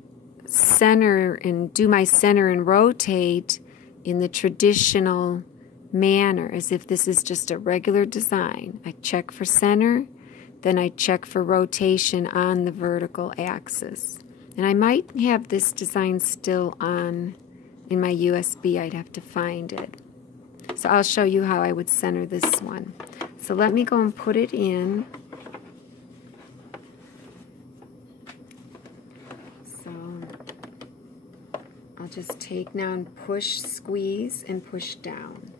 center and do my center and rotate in the traditional manner, as if this is just a regular design. I check for center, then I check for rotation on the vertical axis. And I might have this design still on in my USB. I'd have to find it. So I'll show you how I would center this one. So let me go and put it in. I'll just take now and push, squeeze, and push down.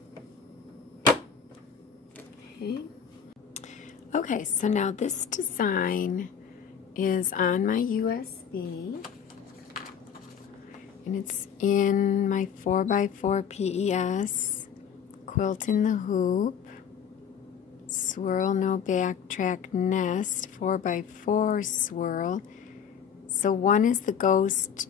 Okay, so now this design is on my USB, and it's in my 4x4 PES, quilt in the hoop, swirl no backtrack nest, 4x4 swirl. So one is the ghost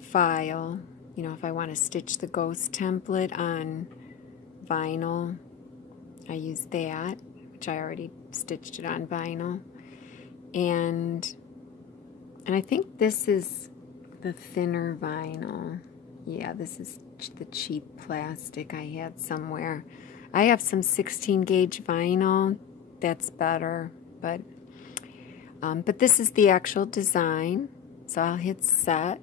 file, if I want to stitch the ghost template on vinyl, I use that, which I already stitched it on vinyl. And I think this is the thinner vinyl. Yeah, this is the cheap plastic I had somewhere. I have some 16 gauge vinyl. That's better, but this is the actual design. So I'll hit set.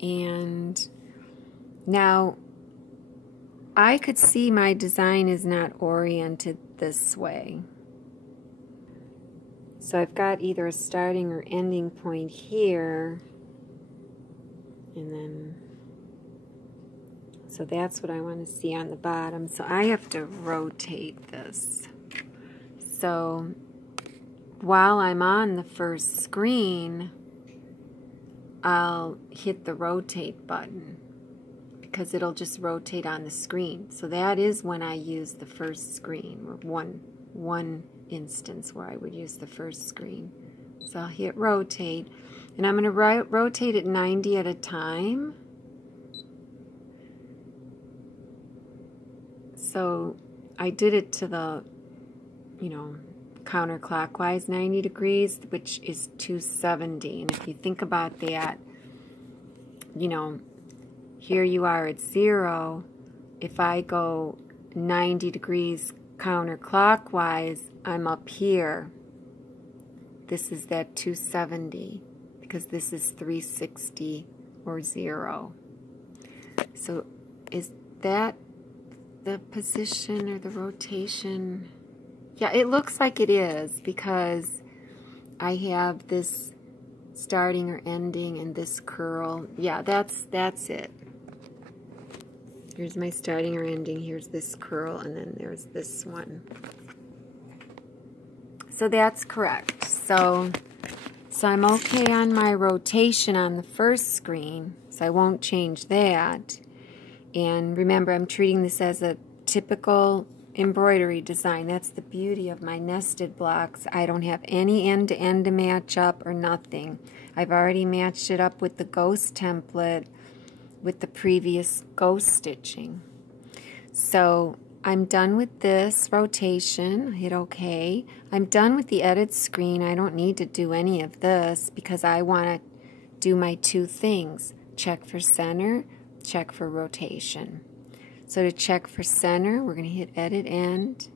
And now I could see my design is not oriented this way. So I've got either a starting or ending point here, and then, so that's what I want to see on the bottom. So I have to rotate this. So while I'm on the first screen, I'll hit the rotate button because it'll just rotate on the screen. So that is when I use the first screen, or one instance where I would use the first screen. So I'll hit rotate, and I'm going to rotate it 90 at a time. So I did it to the, counterclockwise 90 degrees, which is 270. And if you think about that, here you are at 0. If I go 90 degrees counterclockwise, I'm up here. This is that 270 because this is 360 or 0. So is that the position or the rotation? Yeah, it looks like it is because I have this starting or ending and this curl. Yeah, that's it. Here's my starting or ending, here's this curl, and then there's this one. So that's correct. So I'm okay on my rotation on the first screen, so I won't change that. And remember, I'm treating this as a typical embroidery design. That's the beauty of my nested blocks. I don't have any end-to-end to match up or nothing. I've already matched it up with the ghost template with the previous ghost stitching. So I'm done with this rotation. Hit OK. I'm done with the edit screen. I don't need to do any of this because I want to do my two things. Check for center, check for rotation. So to check for center, we're going to hit edit end.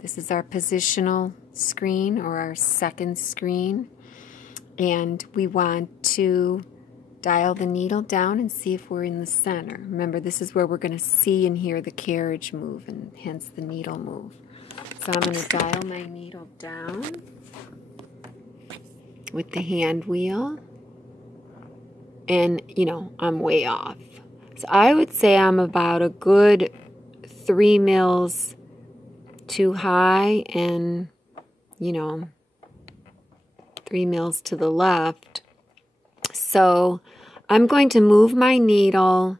This is our positional screen or our second screen. And we want to dial the needle down and see if we're in the center. Remember, this is where we're going to see and hear the carriage move, and hence the needle move. So I'm going to dial my needle down with the hand wheel. And, I'm way off. So I would say I'm about a good 3 mils too high and, 3 mils to the left. So I'm going to move my needle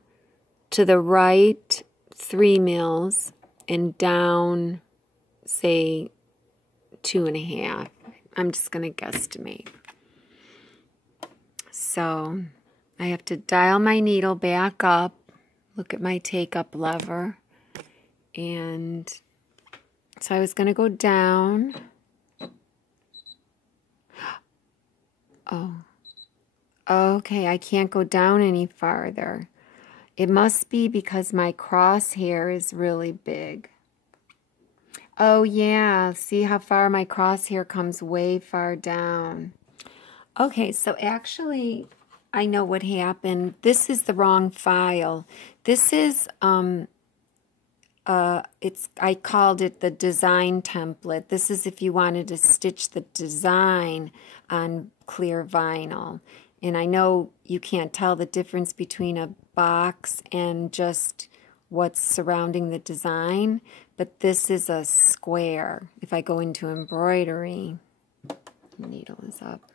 to the right 3 mils and down, say, 2.5. I'm just going to guesstimate. So I have to dial my needle back up, look at my take-up lever, and so I was going to go down. Oh. Okay, I can't go down any farther. It must be because my crosshair is really big. Oh yeah, see how far my crosshair comes way far down. Okay, so actually, I know what happened. This is the wrong file. This is, I called it the design template. This is if you wanted to stitch the design on clear vinyl. And I know you can't tell the difference between a box and just what's surrounding the design, but this is a square. If I go into embroidery, the needle is up.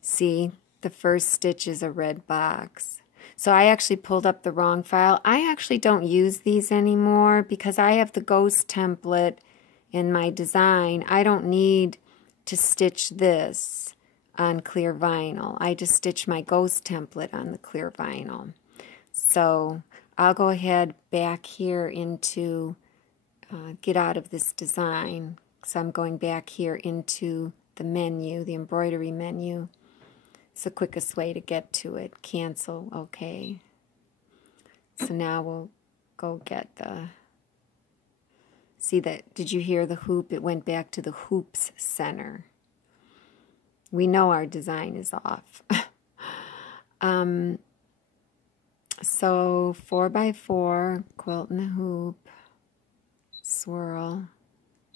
See, the first stitch is a red box. So I actually pulled up the wrong file. I actually don't use these anymore because I have the ghost template in my design. I don't need to stitch this on clear vinyl. I just stitch my ghost template on the clear vinyl. So I'll go ahead back here into, get out of this design. So I'm going back here into the menu, the embroidery menu. It's the quickest way to get to it. Cancel, okay. So now we'll go get the, see that, did you hear the hoop? It went back to the hoops center. We know our design is off. So 4x4, quilt and a hoop, swirl,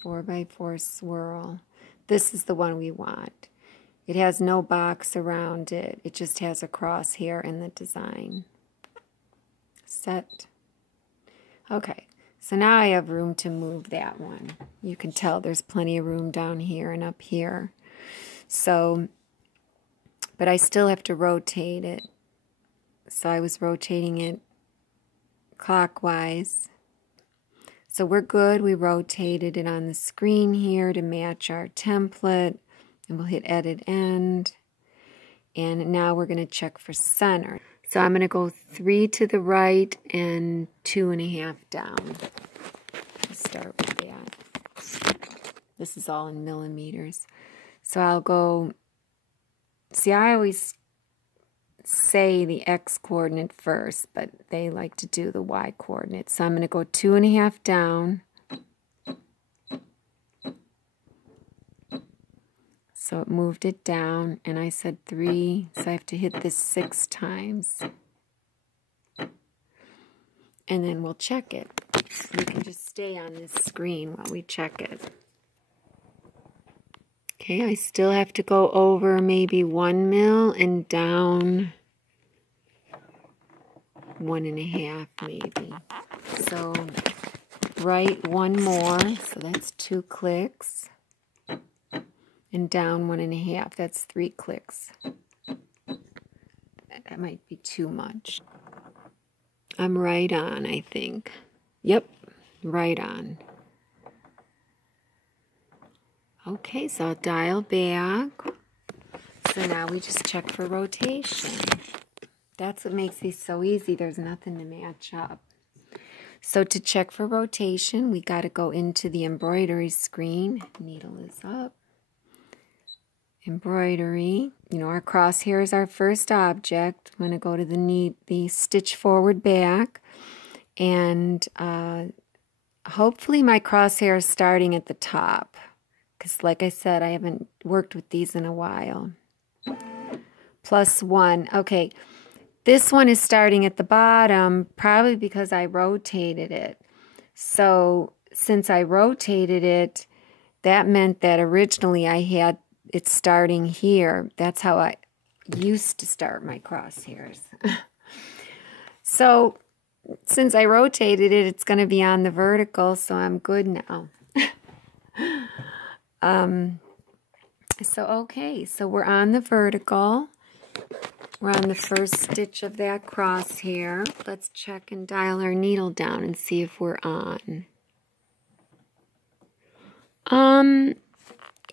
4x4 swirl. This is the one we want. It has no box around it. It just has a crosshair in the design. Set. Okay, so now I have room to move that one. You can tell there's plenty of room down here and up here. So, but I still have to rotate it. So I was rotating it clockwise. So we're good. We rotated it on the screen here to match our template. And we'll hit Edit End. And now we're going to check for center. So I'm going to go 3 to the right and 2.5 down. Let's start with that. This is all in millimeters. So I'll go, see, I always say the X coordinate first, but they like to do the Y coordinate. So I'm going to go 2.5 down. So it moved it down, and I said 3, so I have to hit this 6 times. And then we'll check it. You can just stay on this screen while we check it. Okay, I still have to go over maybe 1 mil and down 1.5 maybe. So right 1 more, so that's 2 clicks. And down 1.5, that's 3 clicks. That might be too much. I'm right on, I think. Yep, right on. Okay, so I'll dial back. So now we just check for rotation. That's what makes these so easy. There's nothing to match up. So to check for rotation, we got to go into the embroidery screen. Needle is up. Embroidery. You know, our crosshair is our first object. I'm going to go to the stitch forward back. And hopefully my crosshair is starting at the top. Because like I said, I haven't worked with these in a while. +1. Okay, this one is starting at the bottom, probably because I rotated it. So since I rotated it, that meant that originally I had it starting here. That's how I used to start my crosshairs. So since I rotated it, it's going to be on the vertical, so I'm good now. Okay, so we're on the vertical. We're on the first stitch of that crosshair. Let's check and dial our needle down and see if we're on.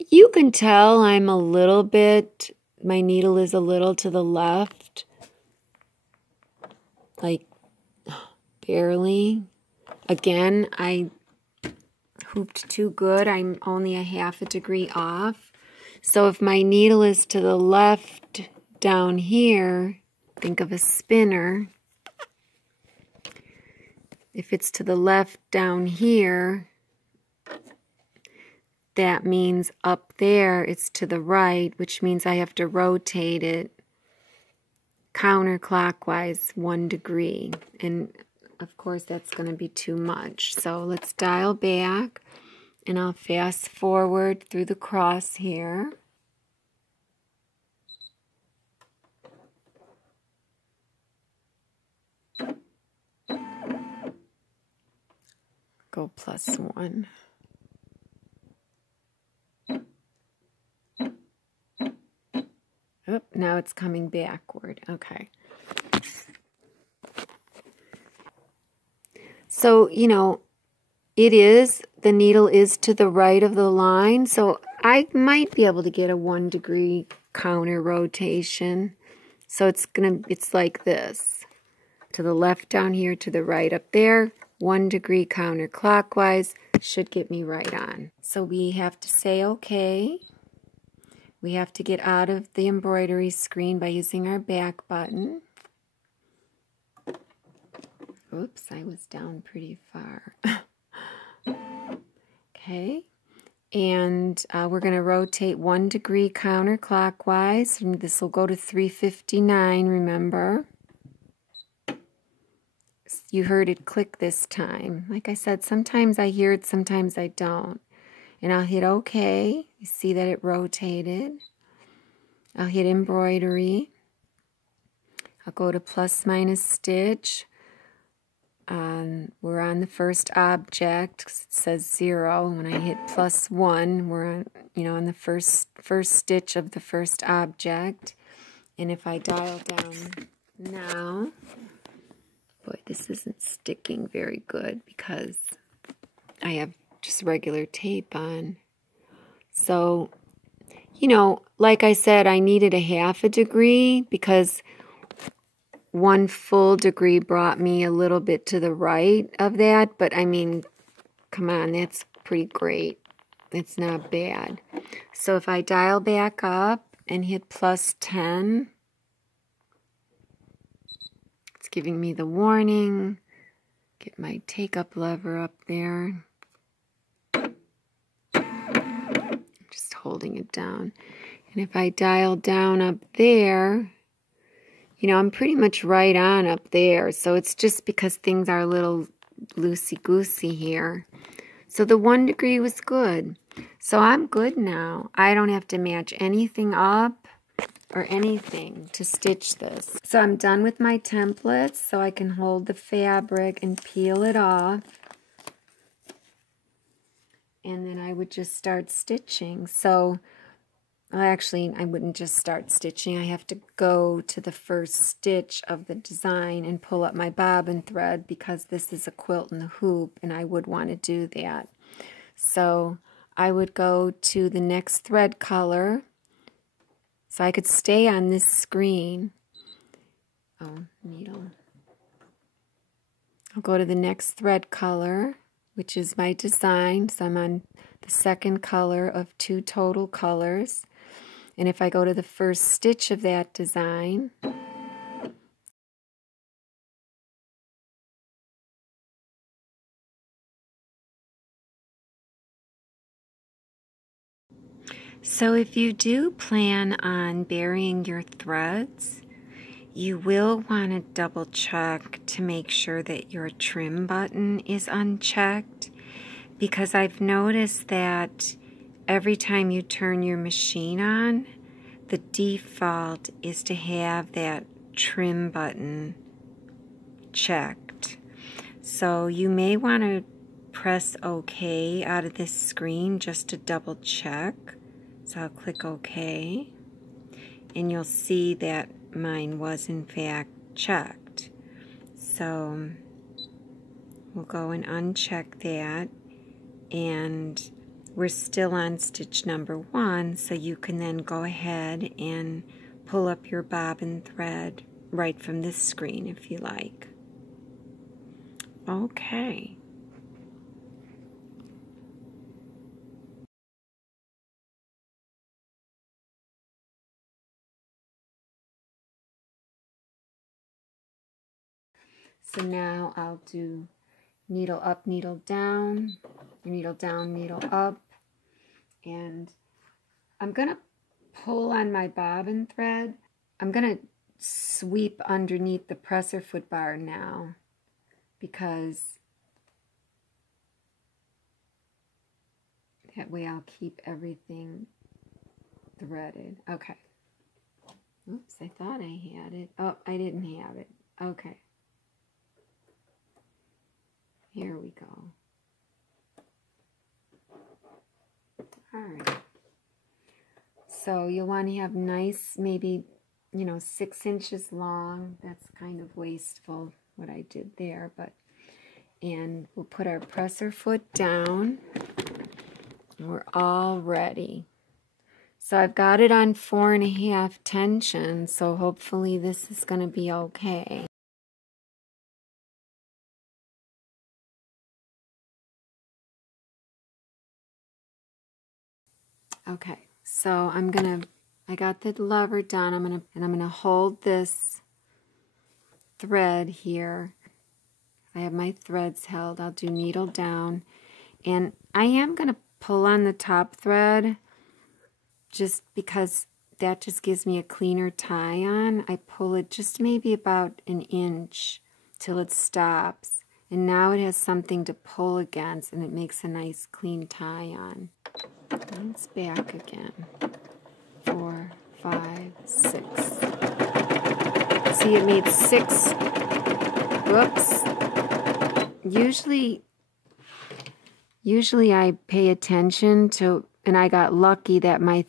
You can tell I'm a little bit, my needle is a little to the left. Like, barely. Again, I hooped too good. I'm only 1/2 degree off. So if my needle is to the left down here, think of a spinner. If it's to the left down here, that means up there it's to the right, which means I have to rotate it counterclockwise 1 degree. And of course that's going to be too much. So let's dial back. And I'll fast forward through the crosshair. Go +1. Oop, now it's coming backward. Okay. So, you know, the needle is to the right of the line, so I might be able to get a 1 degree counter rotation. So it's like this. To the left down here, to the right up there, 1 degree counterclockwise should get me right on. So we have to say okay. we have to get out of the embroidery screen by using our back button. Oops, I was down pretty far. Okay, and we're going to rotate 1 degree counterclockwise, and this will go to 359, remember. You heard it click this time. Like I said, sometimes I hear it, sometimes I don't. And I'll hit OK. You see that it rotated. I'll hit embroidery. I'll go to plus minus stitch. We're on the first object. It says 0. When I hit plus 1, we're on, on the first stitch of the first object. And if I dial down now, boy, this isn't sticking very good because I have just regular tape on. So, like I said, I needed a half a degree because 1 full degree brought me a little bit to the right of that. But, I mean, come on, that's pretty great. It's not bad. So if I dial back up and hit plus 10, it's giving me the warning. Get my take up lever up there. Just holding it down. And if I dial down up there, I'm pretty much right on up there. So it's just because things are a little loosey-goosey here. So the 1 degree was good. So I'm good now. I don't have to match anything up or anything to stitch this. So I'm done with my templates, so I can hold the fabric and peel it off. And then I would just start stitching. So actually, I wouldn't just start stitching. I have to go to the first stitch of the design and pull up my bobbin thread because this is a quilt and a hoop, and I would want to do that. So I would go to the next thread color. So I could stay on this screen. Oh, needle. I'll go to the next thread color, which is my design. So I'm on the second color of 2 total colors. And if I go to the first stitch of that design, so if you do plan on burying your threads, you will want to double check to make sure that your trim button is unchecked, because I've noticed that every time you turn your machine on, the default is to have that trim button checked. So you may want to press OK out of this screen just to double check. So I'll click OK, and you'll see that mine was in fact checked. So we'll go and uncheck that, and we're still on stitch number 1, so you can then go ahead and pull up your bobbin thread right from this screen if you like. Okay. So now I'll do needle up, needle down, needle up, and I'm going to pull on my bobbin thread. I'm going to sweep underneath the presser foot bar now, because that way I'll keep everything threaded. Okay. Oops, I thought I had it. Oh, I didn't have it. Okay. Here we go. All right. So you'll want to have nice, maybe, 6 inches long. That's kind of wasteful what I did there, but, and we'll put our presser foot down. And we're all ready. So I've got it on 4.5 tension, so hopefully this is going to be okay. Okay, so I'm going to I got the lever done. I'm gonna hold this thread here. I have my threads held. I'll do needle down, and I am gonna pull on the top thread just because that just gives me a cleaner tie on. I pull it just maybe about an inch till it stops, and now it has something to pull against, and it makes a nice clean tie on. And it's back again. 4, 5, 6. See, it made 6. Whoops. Usually I pay attention to, and I got lucky that my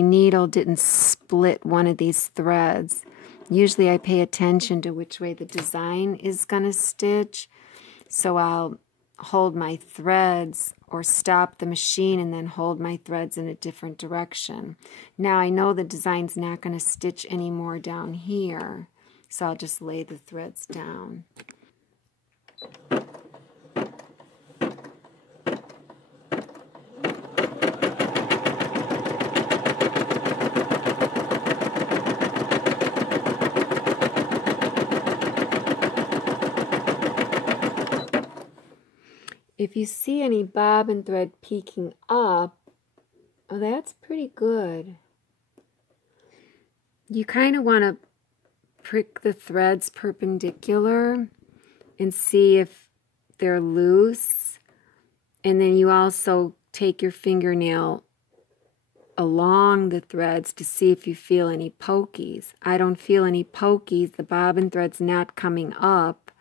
needle didn't split one of these threads. Usually I pay attention to which way the design is going to stitch. So I'll hold my threads or stop the machine and then hold my threads in a different direction. Now I know the design's not going to stitch anymore down here, so I'll just lay the threads down. If you see any bobbin thread peeking up, oh, that's pretty good. You kind of want to prick the threads perpendicular and see if they're loose. And then you also take your fingernail along the threads to see if you feel any pokies. I don't feel any pokies. The bobbin thread's not coming up,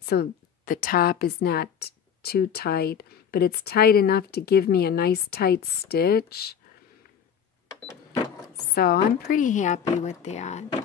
so the top is not too tight, but it's tight enough to give me a nice tight stitch. So I'm pretty happy with that.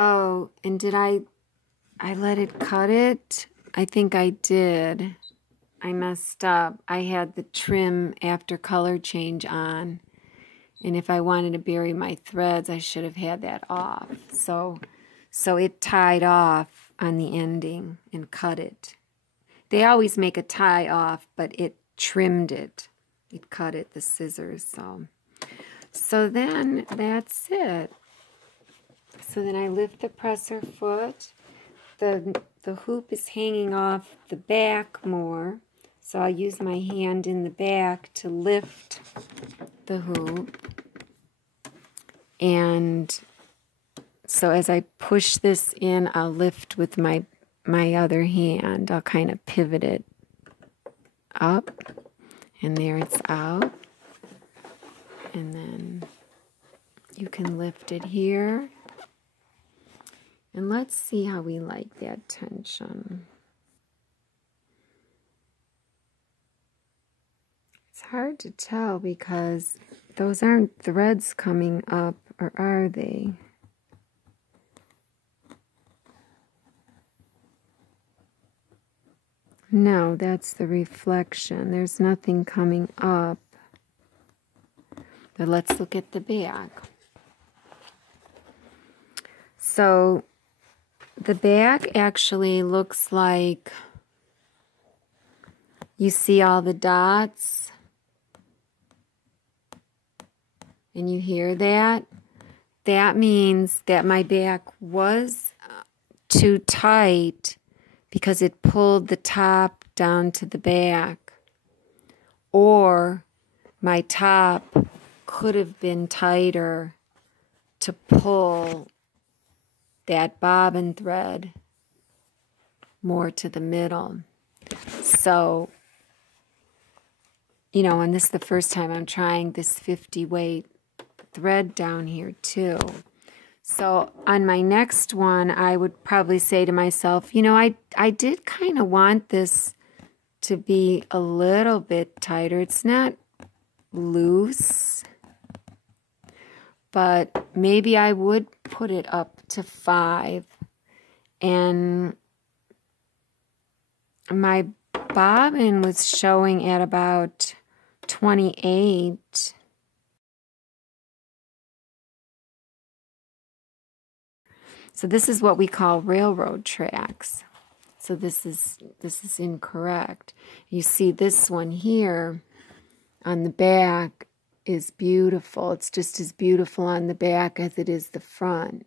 Oh, and did I let it cut it? I think I did. I messed up. I had the trim after color change on. And if I wanted to bury my threads, I should have had that off. So it tied off on the ending and cut it. They always make a tie off, but it trimmed it. It cut it, the scissors. So then that's it. So then I lift the presser foot. The hoop is hanging off the back more, so I'll use my hand in the back to lift the hoop. And so as I push this in, I'll lift with my other hand. I'll kind of pivot it up, and there it's out. And then you can lift it here. And let's see how we like that tension. It's hard to tell because those aren't threads coming up, or are they? No, that's the reflection. There's nothing coming up. But let's look at the back. So the back actually looks like, you see all the dots, and you hear that? That means that my back was too tight because it pulled the top down to the back. Or my top could have been tighter to pull that bobbin thread more to the middle. So, you know, and this is the first time I'm trying this 50 weight thread down here too. So on my next one, I would probably say to myself, you know, I did kind of want this to be a little bit tighter. It's not loose, but maybe I would put it up to 5. And my bobbin was showing at about 28. So this is what we call railroad tracks. So this is incorrect. You see this one here on the back is beautiful. It's just as beautiful on the back as it is the front.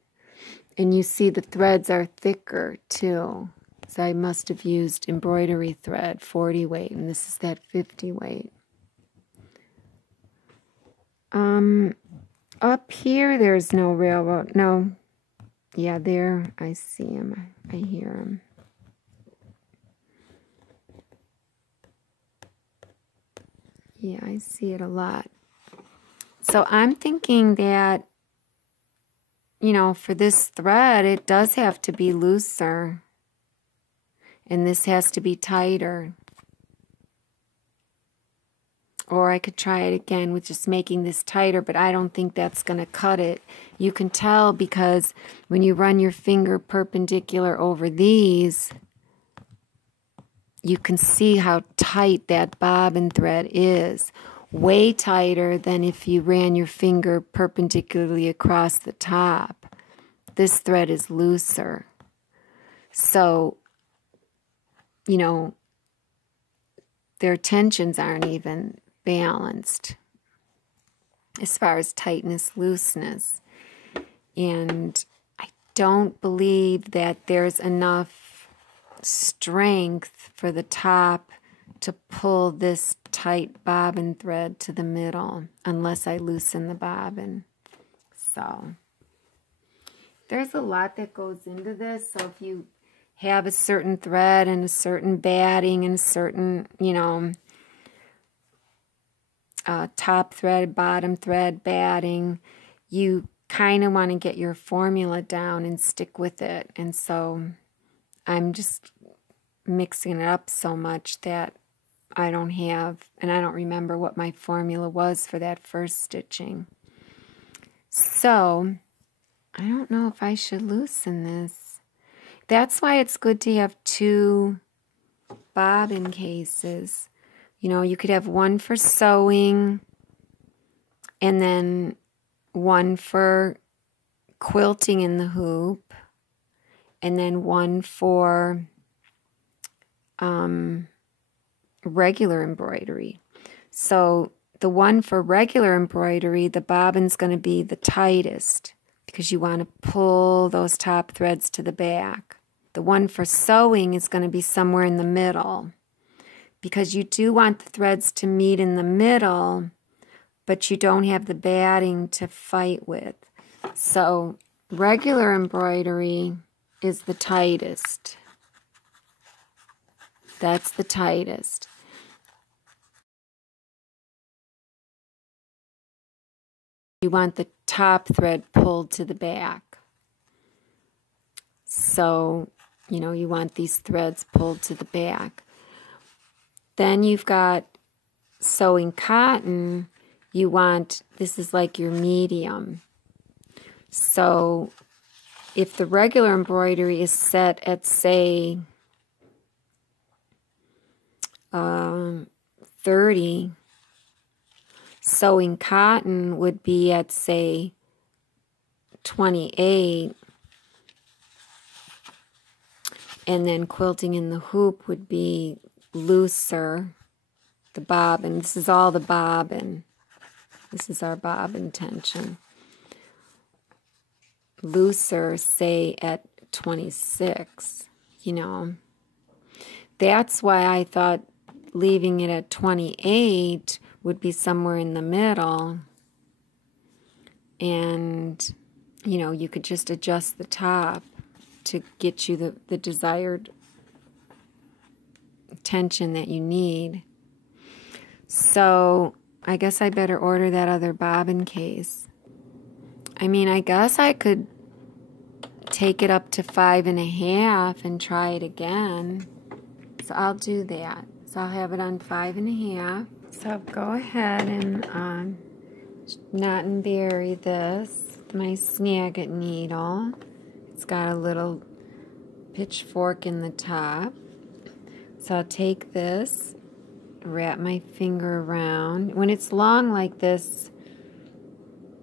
And you see the threads are thicker too. So I must have used embroidery thread, 40 weight, and this is that 50 weight. Up here there's no railroad. No. Yeah, there I see him. I hear him. Yeah, I see it a lot. So I'm thinking that, you know, for this thread, it does have to be looser. And this has to be tighter. Or I could try it again with just making this tighter, but I don't think that's going to cut it. You can tell because when you run your finger perpendicular over these, you can see how tight that bobbin thread is. Way tighter than if you ran your finger perpendicularly across the top. This thread is looser. So, you know, their tensions aren't even balanced as far as tightness, looseness. And I don't believe that there's enough strength for the top to pull this tight bobbin thread to the middle unless I loosen the bobbin. So there's a lot that goes into this. So if you have a certain thread and a certain batting and a certain, you know, top thread, bottom thread, batting, you kind of want to get your formula down and stick with it. And so I'm just mixing it up so much that I don't have, and I don't remember what my formula was for that first stitching. So I don't know if I should loosen this. That's why it's good to have 2 bobbin cases. You know, you could have one for sewing and then one for quilting in the hoop and then one for regular embroidery. So the one for regular embroidery, the bobbin's going to be the tightest because you want to pull those top threads to the back. The one for sewing is going to be somewhere in the middle because you do want the threads to meet in the middle, but you don't have the batting to fight with. So regular embroidery is the tightest. That's the tightest. You want the top thread pulled to the back. So, you know, you want these threads pulled to the back. Then you've got sewing cotton. You want, this is like your medium. So if the regular embroidery is set at, say, 30, sewing cotton would be at, say, 28, and then quilting in the hoop would be looser. The bobbin, this is all the bobbin. This is our bobbin tension. Looser, say, at 26, you know. that's why I thought leaving it at 28 would be somewhere in the middle. And, you know, you could just adjust the top to get you the desired tension that you need. So I guess I better order that other bobbin case. I mean, I guess I could take it up to 5.5 and try it again. So I'll do that. So I'll have it on 5.5. So I'll go ahead and knot and bury this with my snagget needle. It's got a little pitchfork in the top. So I'll take this, wrap my finger around. When it's long like this,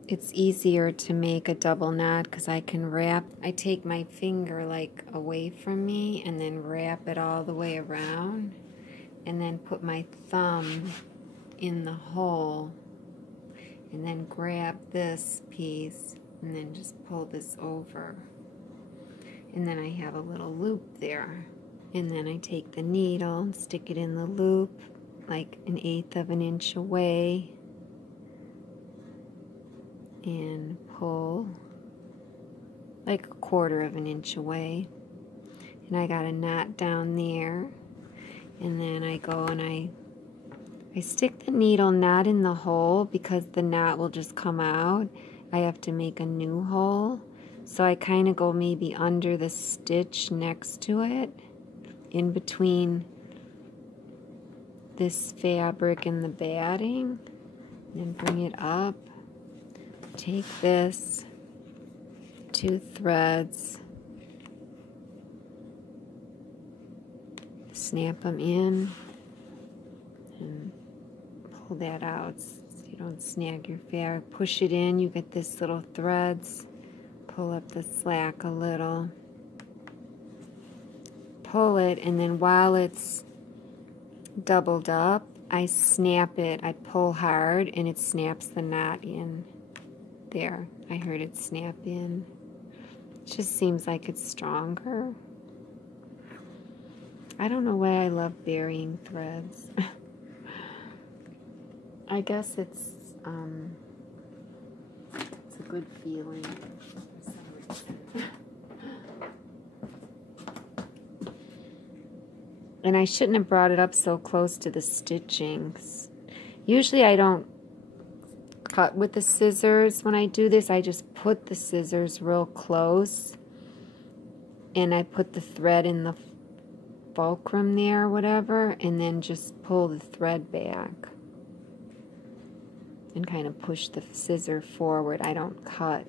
it's easier to make a double knot because I take my finger like away from me and then wrap it all the way around and then put my thumb in the hole and then grab this piece and then just pull this over. And then I have a little loop there. And then I take the needle and stick it in the loop like 1/8 of an inch away and pull like 1/4 of an inch away. And I got a knot down there. And then I go and I stick the needle not in the hole because the knot will just come out. I have to make a new hole. So I kind of go maybe under the stitch next to it, in between this fabric and the batting, and bring it up. Take this, 2 threads, snap them in, and pull that out so you don't snag your fabric. Push it in, you get this little threads. Pull up the slack a little. Pull it, and then while it's doubled up, I snap it. I pull hard, and it snaps the knot in. There, I heard it snap in. It just seems like it's stronger. I don't know why I love burying threads. I guess it's a good feeling for some reason. And I shouldn't have brought it up so close to the stitchings. Usually I don't cut with the scissors when I do this. I just put the scissors real close and I put the thread in the fulcrum there or whatever, and then just pull the thread back and kind of push the scissor forward. I don't cut.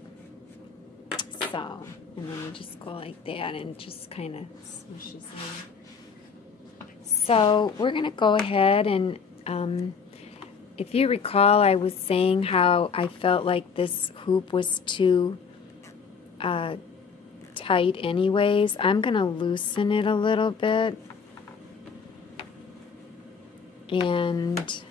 So, and then you just go like that and it just kind of smushes in. So we're going to go ahead and, if you recall, I was saying how I felt like this hoop was too tight anyways. I'm going to loosen it a little bit. And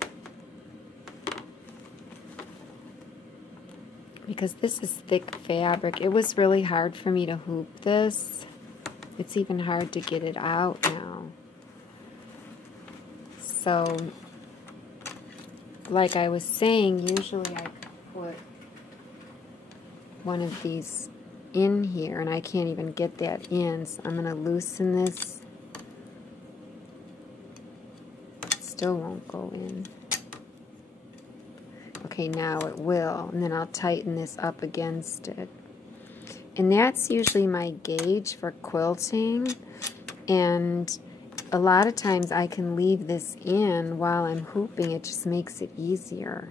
because this is thick fabric, it was really hard for me to hoop this. It's even hard to get it out now. So, like I was saying, usually I could put one of these in here, and I can't even get that in, so I'm going to loosen this. Still won't go in. Okay, now it will, and then I'll tighten this up against it. And that's usually my gauge for quilting, and a lot of times I can leave this in while I'm hooping. It just makes it easier.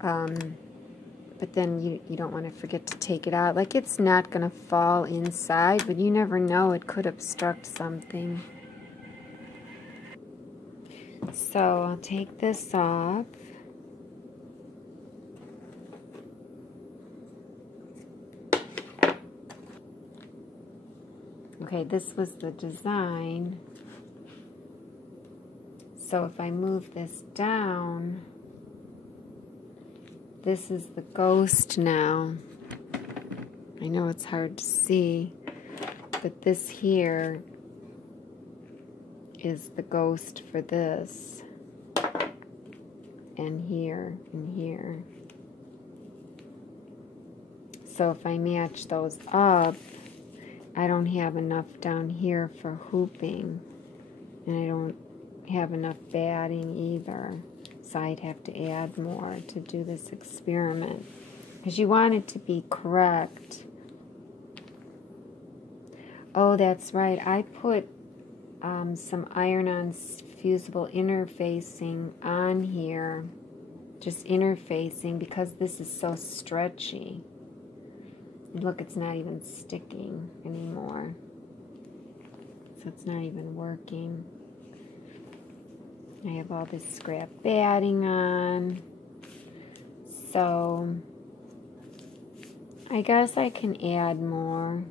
But then you don't want to forget to take it out. Like, it's not going to fall inside, but you never know. It could obstruct something. So I'll take this off. Okay, this was the design. So if I move this down, this is the ghost now. I know it's hard to see, but this here is the ghost for this, and here, and here. So if I match those up, I don't have enough down here for hooping, and I don't have enough batting either. So I'd have to add more to do this experiment, because you want it to be correct. Oh, that's right. I put some iron-on fusible interfacing on here, just interfacing, because this is so stretchy. Look, it's not even sticking anymore. So it's not even working. I have all this scrap batting on. So I guess I can add more.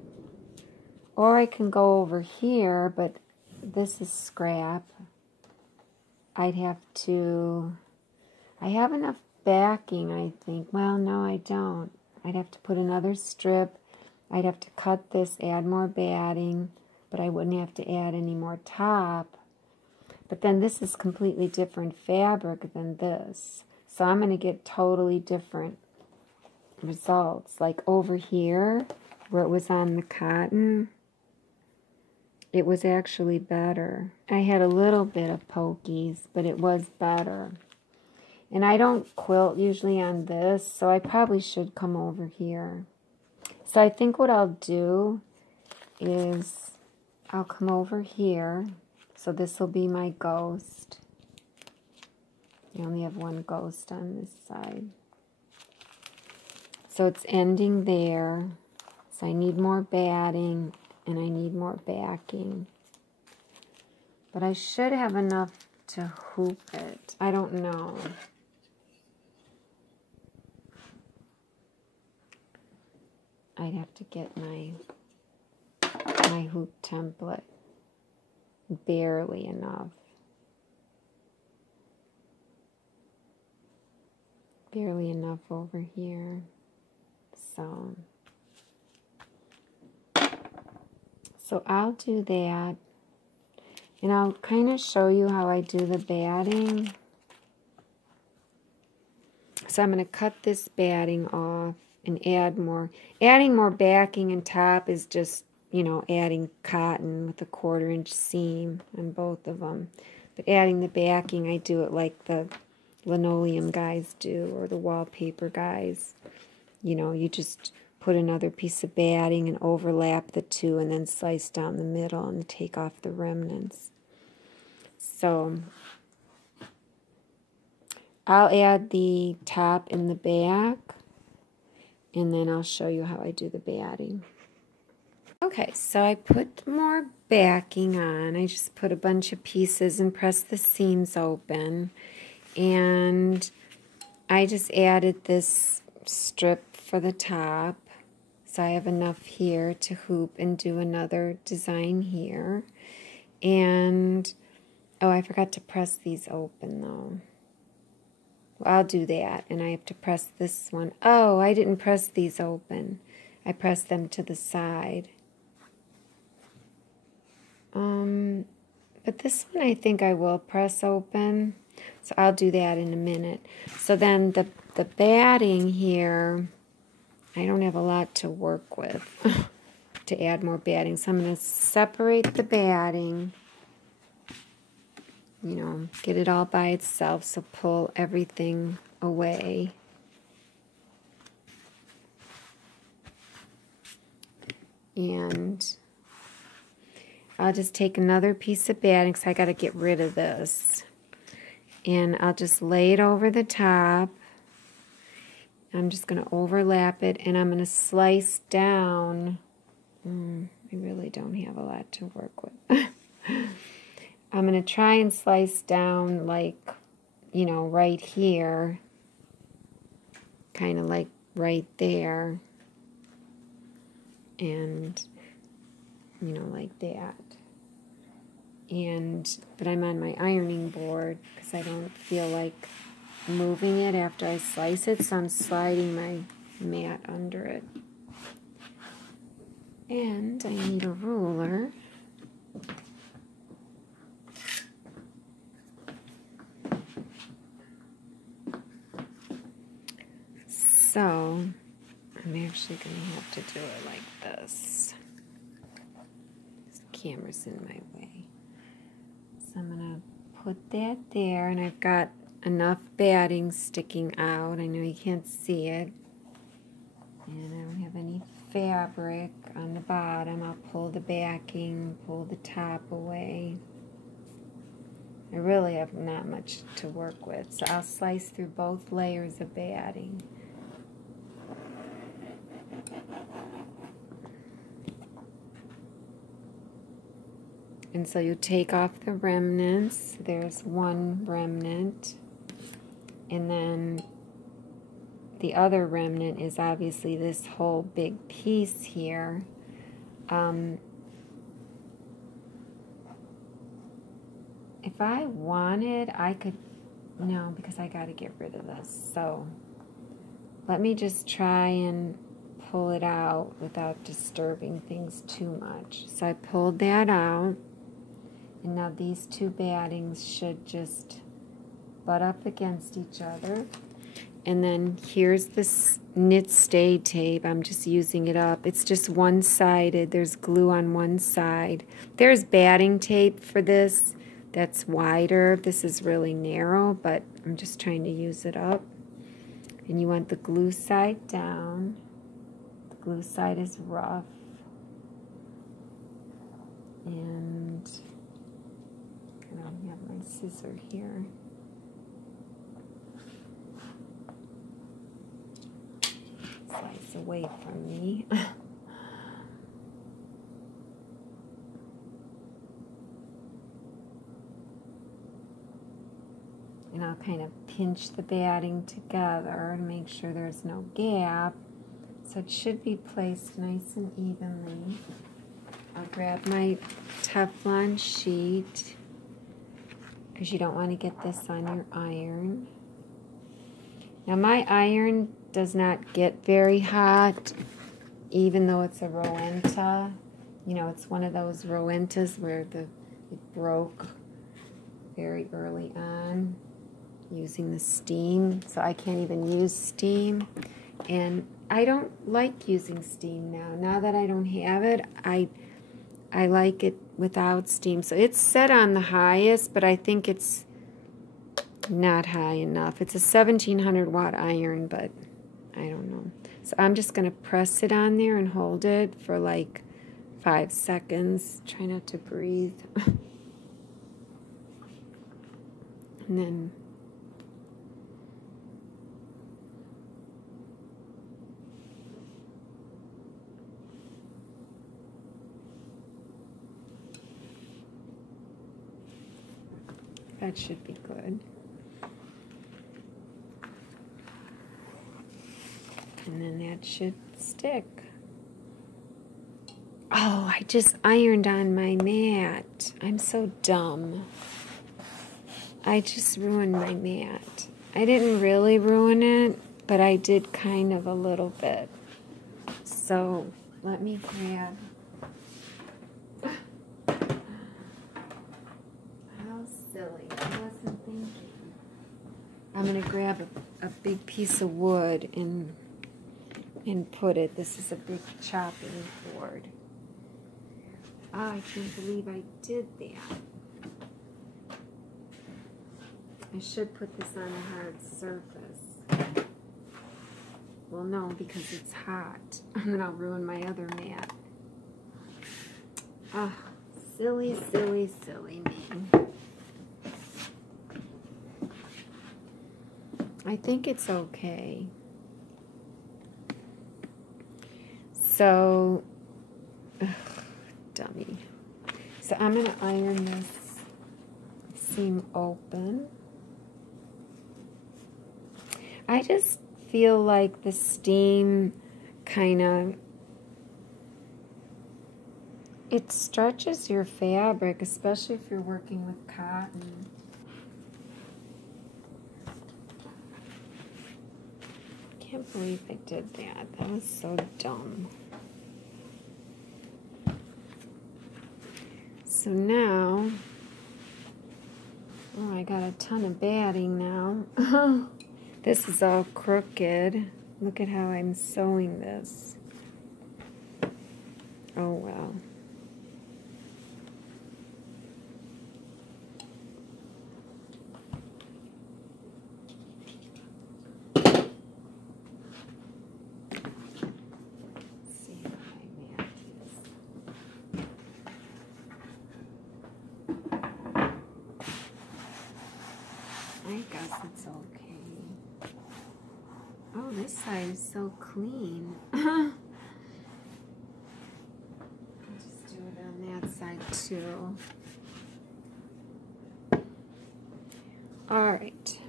Or I can go over here, but this is scrap. I'd have to... I have enough backing, I think. Well, no, I don't. I'd have to put another strip. I'd have to cut this, add more batting, but I wouldn't have to add any more top. But then this is completely different fabric than this. So I'm going to get totally different results. Like over here, where it was on the cotton, it was actually better. I had a little bit of pokies, but it was better. And I don't quilt usually on this, so I probably should come over here. So I think what I'll do is I'll come over here. So this will be my ghost. I only have one ghost on this side. So it's ending there. So I need more batting and I need more backing. But I should have enough to hoop it. I don't know. I'd have to get my hoop template. Barely enough. Barely enough over here. So I'll do that. And I'll kind of show you how I do the batting. So I'm going to cut this batting off and add more. Adding more backing and top is just, you know, adding cotton with a 1/4-inch seam on both of them. But adding the backing, I do it like the linoleum guys do, or the wallpaper guys. You know, you just put another piece of batting and overlap the two and then slice down the middle and take off the remnants. So I'll add the top and the back, and then I'll show you how I do the batting. Okay, so I put more backing on. I just put a bunch of pieces and pressed the seams open. And I just added this strip for the top. So I have enough here to hoop and do another design here. And, oh, I forgot to press these open though. Well, I'll do that. And I have to press this one. Oh, I didn't press these open. I pressed them to the side. But this one I think I will press open. So I'll do that in a minute. So then the batting here, I don't have a lot to work with to add more batting. So I'm going to separate the batting, you know, get it all by itself. So pull everything away. And I'll just take another piece of batting because I got to get rid of this. And I'll just lay it over the top. I'm just going to overlap it, and I'm going to slice down. I really don't have a lot to work with. I'm going to try and slice down like, you know, right here. Kind of like right there. And, you know, like that. But I'm on my ironing board because I don't feel like moving it after I slice it, so I'm sliding my mat under it. And I need a ruler. actually going to have to do it like this. This camera's in my way. So I'm going to put that there, and I've got enough batting sticking out. I know you can't see it. And I don't have any fabric on the bottom. I'll pull the backing, pull the top away. I really have not much to work with, so I'll slice through both layers of batting. And so you take off the remnants. There's one remnant. And then the other remnant is obviously this whole big piece here. If I wanted, I could, no, because I got to get rid of this. So let me just try and pull it out without disturbing things too much. So I pulled that out. And now these two battings should just butt up against each other. And then here's this knit stay tape. I'm just using it up. It's just one-sided. There's glue on one side. There's batting tape for this that's wider. This is really narrow, but I'm just trying to use it up. And you want the glue side down. The glue side is rough. And I don't have my scissor here. Slice away from me. And I'll kind of pinch the batting together to make sure there's no gap. So it should be placed nice and evenly. I'll grab my Teflon sheet, because you don't want to get this on your iron. Now my iron does not get very hot, even though it's a Rowenta. You know, it's one of those Rowentas where it broke very early on using the steam. So I can't even use steam. And I don't like using steam now. Now that I don't have it, I like it without steam. So it's set on the highest, but I think it's not high enough. It's a 1700 watt iron, but I don't know. So I'm just going to press it on there and hold it for like 5 seconds. Try not to breathe. And then that should be good. And then that should stick. Oh, I just ironed on my mat. I'm so dumb. I just ruined my mat. I didn't really ruin it, but I did kind of a little bit. So let me grab. How silly. I wasn't thinking. I'm going to grab a big piece of wood and put it. This is a big chopping board. Oh, I can't believe I did that. I should put this on a hard surface. Well, no, because it's hot. And then I'll ruin my other mat. Ah, silly, silly, silly me. I think it's okay. So, dummy. So I'm going to iron this seam open. I just feel like the steam kind of, it stretches your fabric, especially if you're working with cotton. I can't believe I did that. That was so dumb. So now, oh, I got a ton of batting now. This is all crooked. Look at how I'm sewing this. Oh well. I guess it's okay. Oh, this side is so clean. I'll just do it on that side too. All right.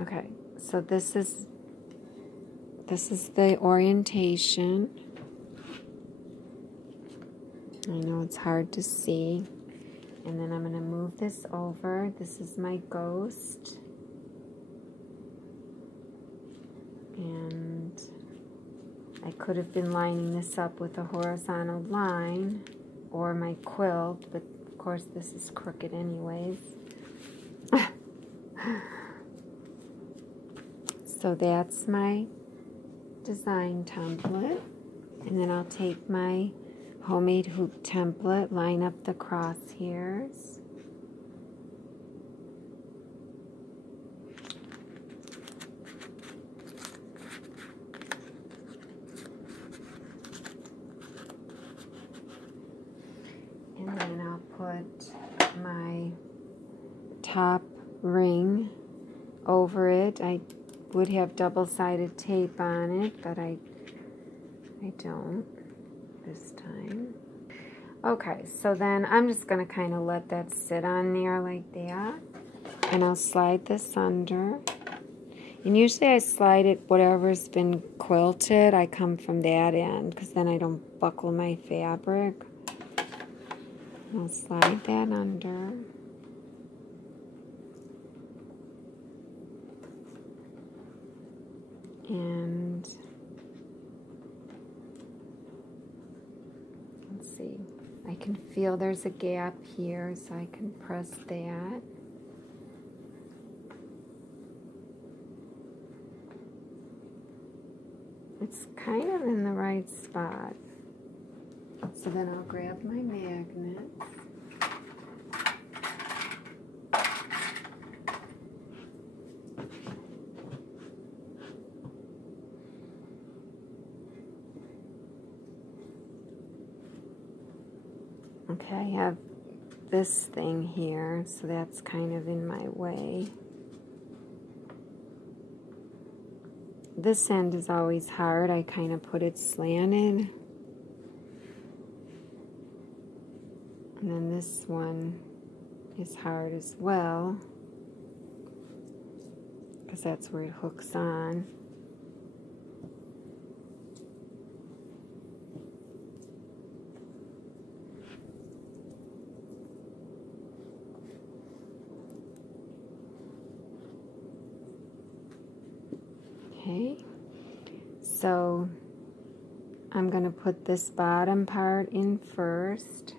Okay, so this is the orientation. I know it's hard to see. And then I'm going to move this over. This is my ghost. And I could have been lining this up with a horizontal line or my quilt, but of course this is crooked anyways. So that's my design template. And then I'll take my homemade hoop template, line up the crosshairs. And then I'll put my top ring over it. I would have double-sided tape on it, but I don't this time. Okay, so then I'm just going to kind of let that sit on there like that. And I'll slide this under. And usually I slide it, whatever's been quilted, I come from that end, because then I don't buckle my fabric. I'll slide that under. And let's see, I can feel there's a gap here, so I can press that. It's kind of in the right spot. So then I'll grab my magnets. Okay, I have this thing here, so that's kind of in my way. This end is always hard. I kind of put it slanted. And then this one is hard as well, because that's where it hooks on. Okay, so I'm going to put this bottom part in first.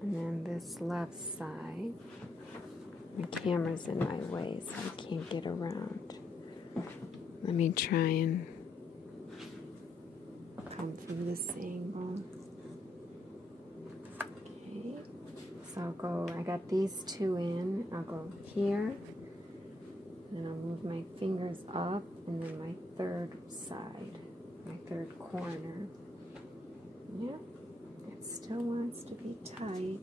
And then this left side. My camera's in my way, so I can't get around. Let me try and come through this angle. So I'll go, I got these two in, I'll go here, and I'll move my fingers up, and then my third side, my third corner. Yeah, it still wants to be tight.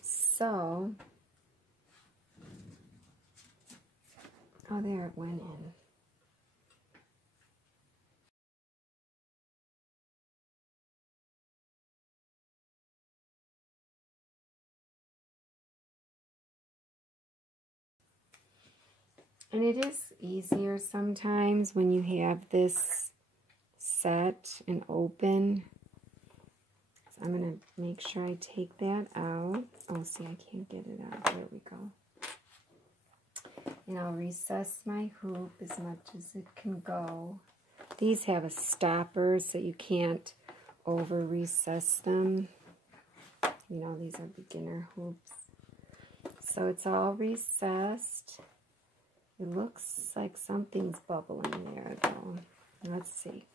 So, oh, there it went in. And it is easier sometimes when you have this set and open. So I'm going to make sure I take that out. Oh, see, I can't get it out. There we go. And I'll recess my hoop as much as it can go. These have a stopper so you can't over recess them. You know, these are beginner hoops. So it's all recessed. It looks like something's bubbling there, though. Let's see.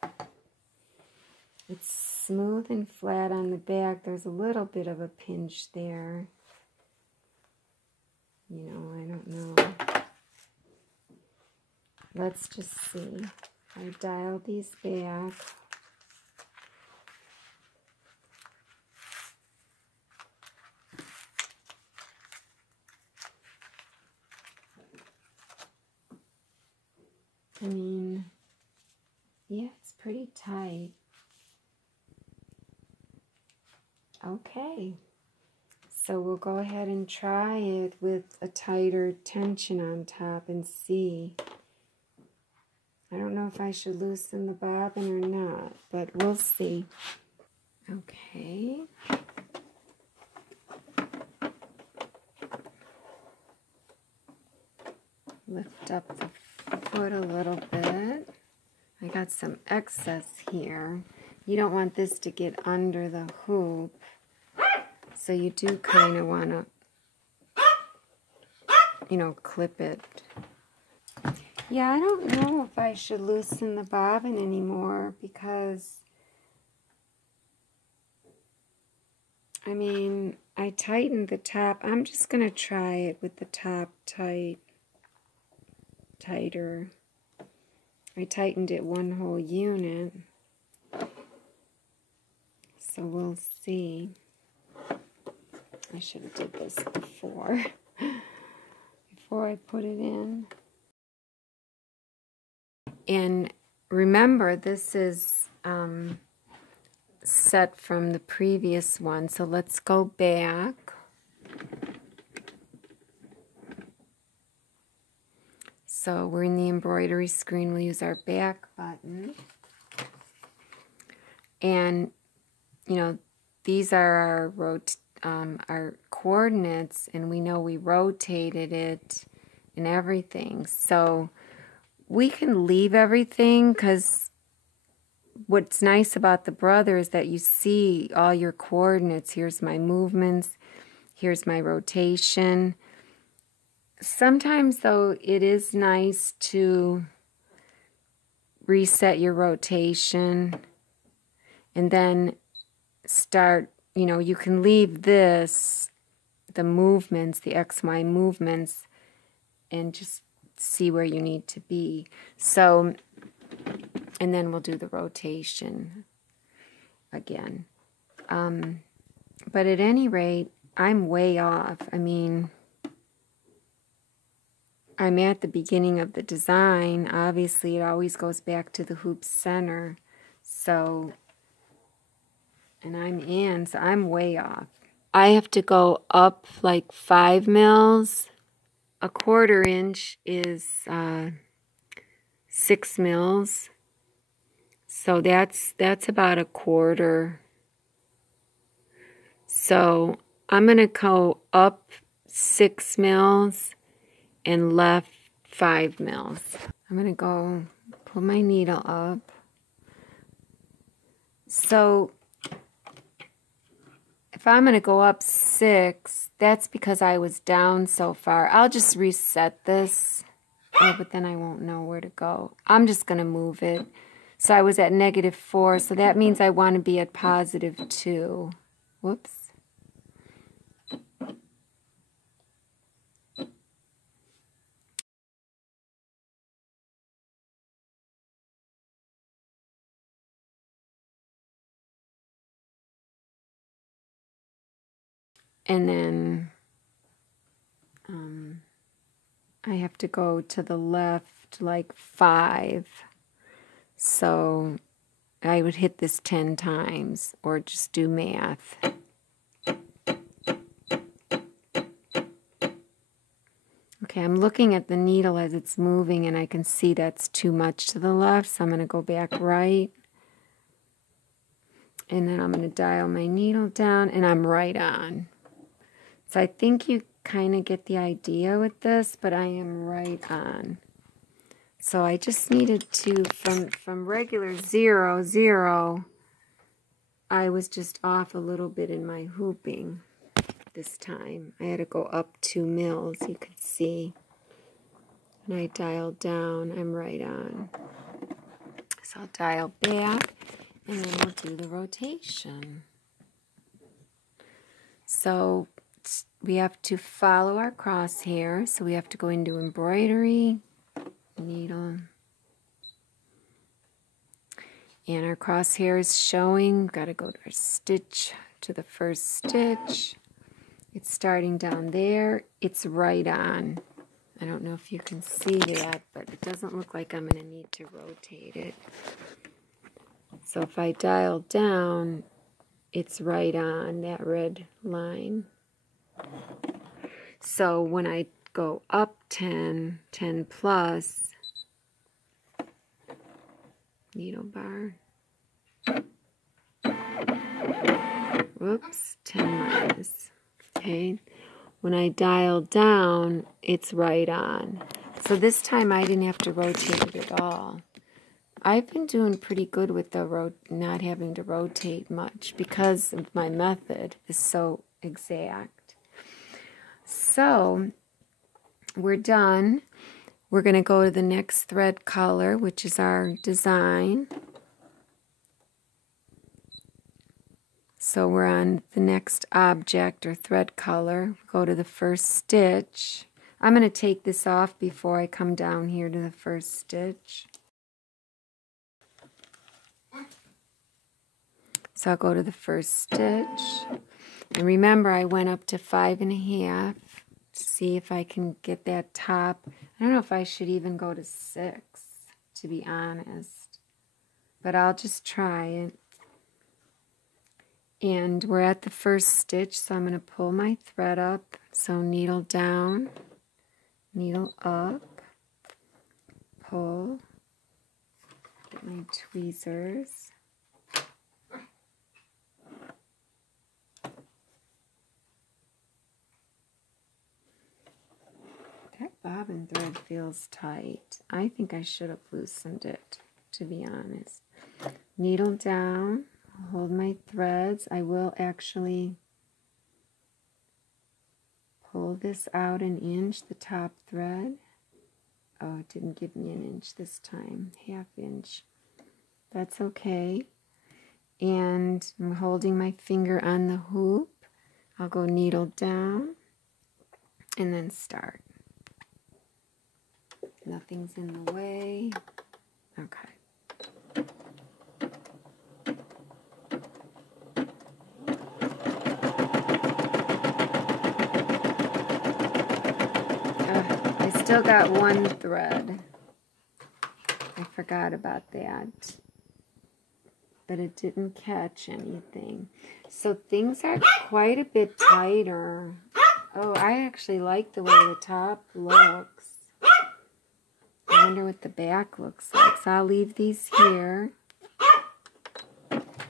It's smooth and flat on the back. There's a little bit of a pinch there. You know, I don't know. Let's just see. I dialed these back. I mean, yeah, it's pretty tight. Okay, so we'll go ahead and try it with a tighter tension on top and see. I don't know if I should loosen the bobbin or not, but we'll see. Okay. Lift up the foot a little bit. I got some excess here. You don't want this to get under the hoop, so you do kind of want to, you know, clip it. Yeah, I don't know if I should loosen the bobbin anymore because, I mean, I tightened the top. I'm just going to try it with the top tighter. I tightened it one whole unit. So we'll see. I should have did this before I put it in. And remember, this is set from the previous one. So let's go back. So we're in the embroidery screen. We'll use our back button. And, you know, these are our coordinates, and we know we rotated it and everything. So we can leave everything, because what's nice about the Brother is that you see all your coordinates. Here's my movements. Here's my rotation. Sometimes, though, it is nice to reset your rotation and then start, you know, you can leave this, the movements, the XY movements, and just see where you need to be. So, and then we'll do the rotation again. But at any rate, I'm way off. I mean, I'm at the beginning of the design. Obviously, it always goes back to the hoop center. So, and I'm in, so I'm way off. I have to go up like 5 mils. A 1/4 inch is 6 mils. So that's about 1/4. So I'm going to go up 6 mils and left 5 mils. I'm going to go pull my needle up. So if I'm going to go up 6, that's because I was down so far. I'll just reset this. Oh, but then I won't know where to go. I'm just going to move it. So I was at -4, so that means I want to be at +2. Whoops. And then I have to go to the left like 5. So I would hit this 10 times or just do math. Okay, I'm looking at the needle as it's moving, and I can see that's too much to the left, so I'm going to go back right. And then I'm going to dial my needle down, and I'm right on. So I think you kind of get the idea with this, but I am right on. So I just needed to, from regular 0, 0, I was just off a little bit in my hooping. this time. I had to go up 2 mils, you could see. And I dialed down, I'm right on. So I'll dial back, and then we'll do the rotation. So we have to follow our crosshair, so we have to go into embroidery, needle, and our crosshair is showing. We've got to go to our stitch, to the first stitch. It's starting down there. It's right on. I don't know if you can see that, but it doesn't look like I'm going to need to rotate it. So if I dial down, it's right on that red line. So when I go up 10, 10 plus, needle bar, whoops, 10 minus, okay. When I dial down, it's right on. So this time I didn't have to rotate it at all. I've been doing pretty good with the not having to rotate much because of my method is so exact. So we're done. We're going to go to the next thread color, which is our design. So we're on the next object or thread color. Go to the first stitch. I'm going to take this off before I come down here to the first stitch. So I'll go to the first stitch. And remember, I went up to 5.5 to see if I can get that top. I don't know if I should even go to 6, to be honest. But I'll just try it. And we're at the first stitch, so I'm going to pull my thread up. So needle down, needle up, pull, get my tweezers. That bobbin thread feels tight. I think I should have loosened it, to be honest. Needle down. Hold my threads. I will actually pull this out an inch, the top thread. Oh, it didn't give me an inch this time, 1/2 inch. That's okay. And I'm holding my finger on the hoop. I'll go needle down and then start. Nothing's in the way. Okay. Still got one thread. I forgot about that. But it didn't catch anything. So things are quite a bit tighter. Oh, I actually like the way the top looks. I wonder what the back looks like. So I'll leave these here.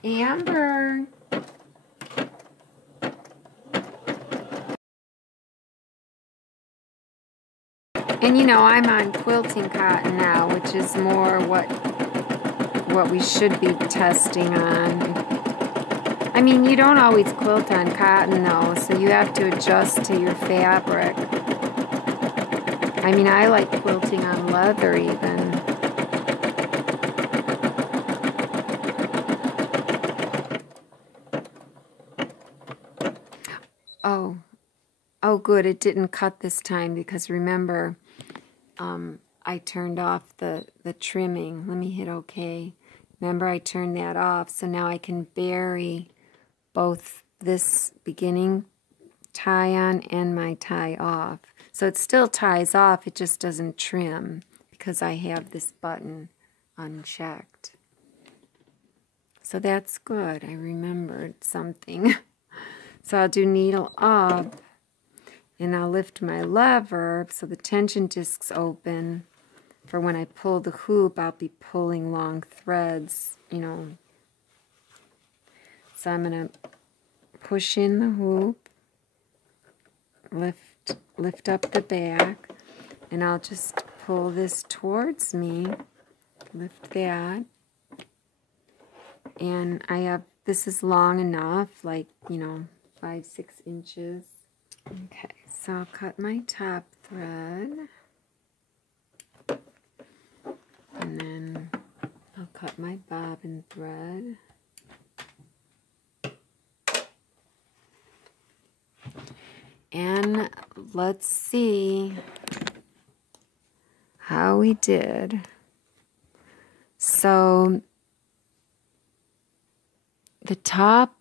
Amber! And you know, I'm on quilting cotton now, which is more what we should be testing on. I mean, you don't always quilt on cotton though, so you have to adjust to your fabric. I mean, I like quilting on leather even. Oh good, it didn't cut this time because remember, I turned off the trimming. Let me hit OK. Remember, I turned that off, so now I can bury both this beginning tie-on and my tie off. So it still ties off, it just doesn't trim because I have this button unchecked. So that's good. I remembered something. So I'll do needle up, and I'll lift my lever so the tension disc's open. For when I pull the hoop, I'll be pulling long threads, you know. So I'm going to push in the hoop, lift up the back, and I'll just pull this towards me, lift that, and I have, this is long enough, like, you know, 5-6 inches. Okay, so I'll cut my top thread, and then I'll cut my bobbin thread. And let's see how we did. So the top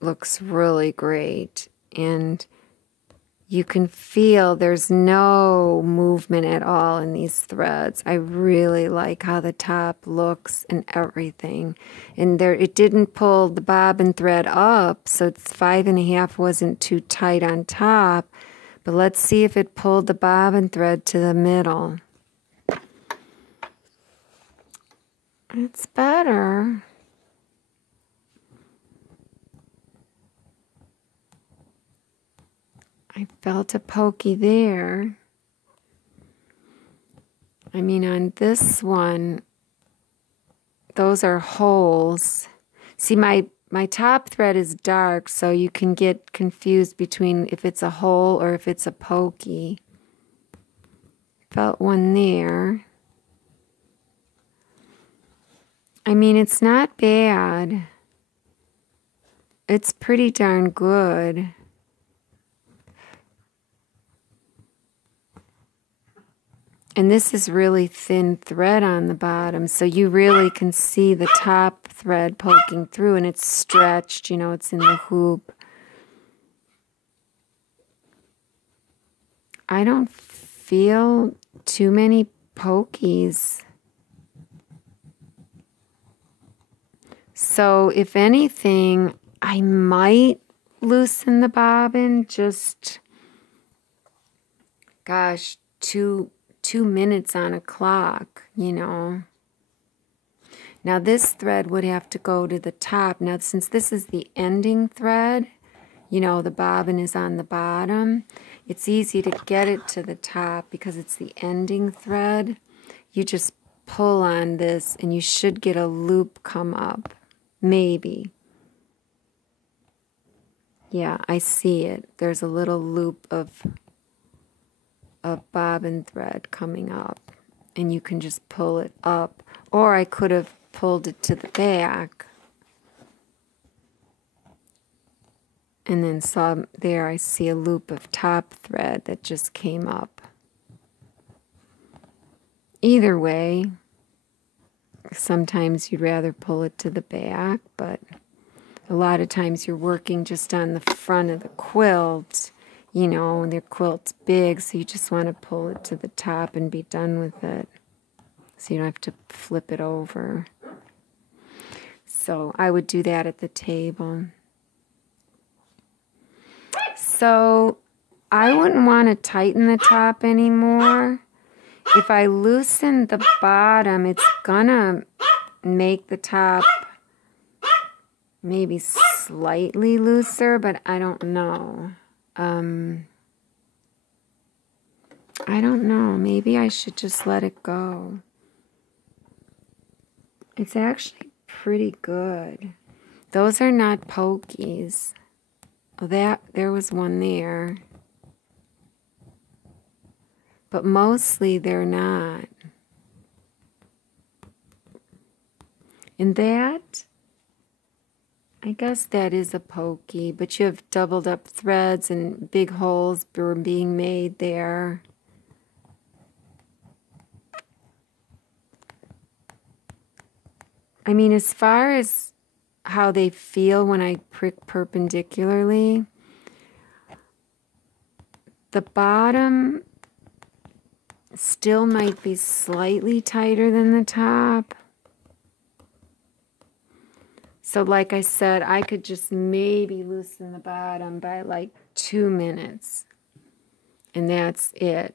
looks really great, and you can feel there's no movement at all in these threads. I really like how the top looks and everything. And there, it didn't pull the bobbin thread up, so it's 5.5 wasn't too tight on top. But let's see if it pulled the bobbin thread to the middle. It's better. I felt a pokey there. I mean, on this one, those are holes. See, my top thread is dark, so you can get confused between if it's a hole or if it's a pokey. Felt one there. I mean, it's not bad. It's pretty darn good. And this is really thin thread on the bottom, so you really can see the top thread poking through, and it's stretched, you know, it's in the hoop. I don't feel too many pokies. So if anything, I might loosen the bobbin just, gosh, two minutes on a clock, you know. Now this thread would have to go to the top. Now since this is the ending thread, you know, the bobbin is on the bottom, it's easy to get it to the top because it's the ending thread. You just pull on this and you should get a loop come up. Maybe. Yeah, I see it. There's a little loop of bobbin thread coming up, and you can just pull it up, or I could have pulled it to the back and then saw there I see a loop of top thread that just came up. Either way, sometimes you'd rather pull it to the back, but a lot of times you're working just on the front of the quilt. You know, and their quilt's big, so you just want to pull it to the top and be done with it. So you don't have to flip it over. So I would do that at the table. So I wouldn't want to tighten the top anymore. If I loosen the bottom, it's gonna make the top maybe slightly looser, but I don't know. I don't know. Maybe I should just let it go. It's actually pretty good. Those are not pokies. Oh, there was one there. But mostly they're not. And that, I guess that is a pokey, but you have doubled up threads and big holes were being made there. I mean, as far as how they feel when I prick perpendicularly, the bottom still might be slightly tighter than the top. So like I said, I could just maybe loosen the bottom by like 2 minutes. And that's it.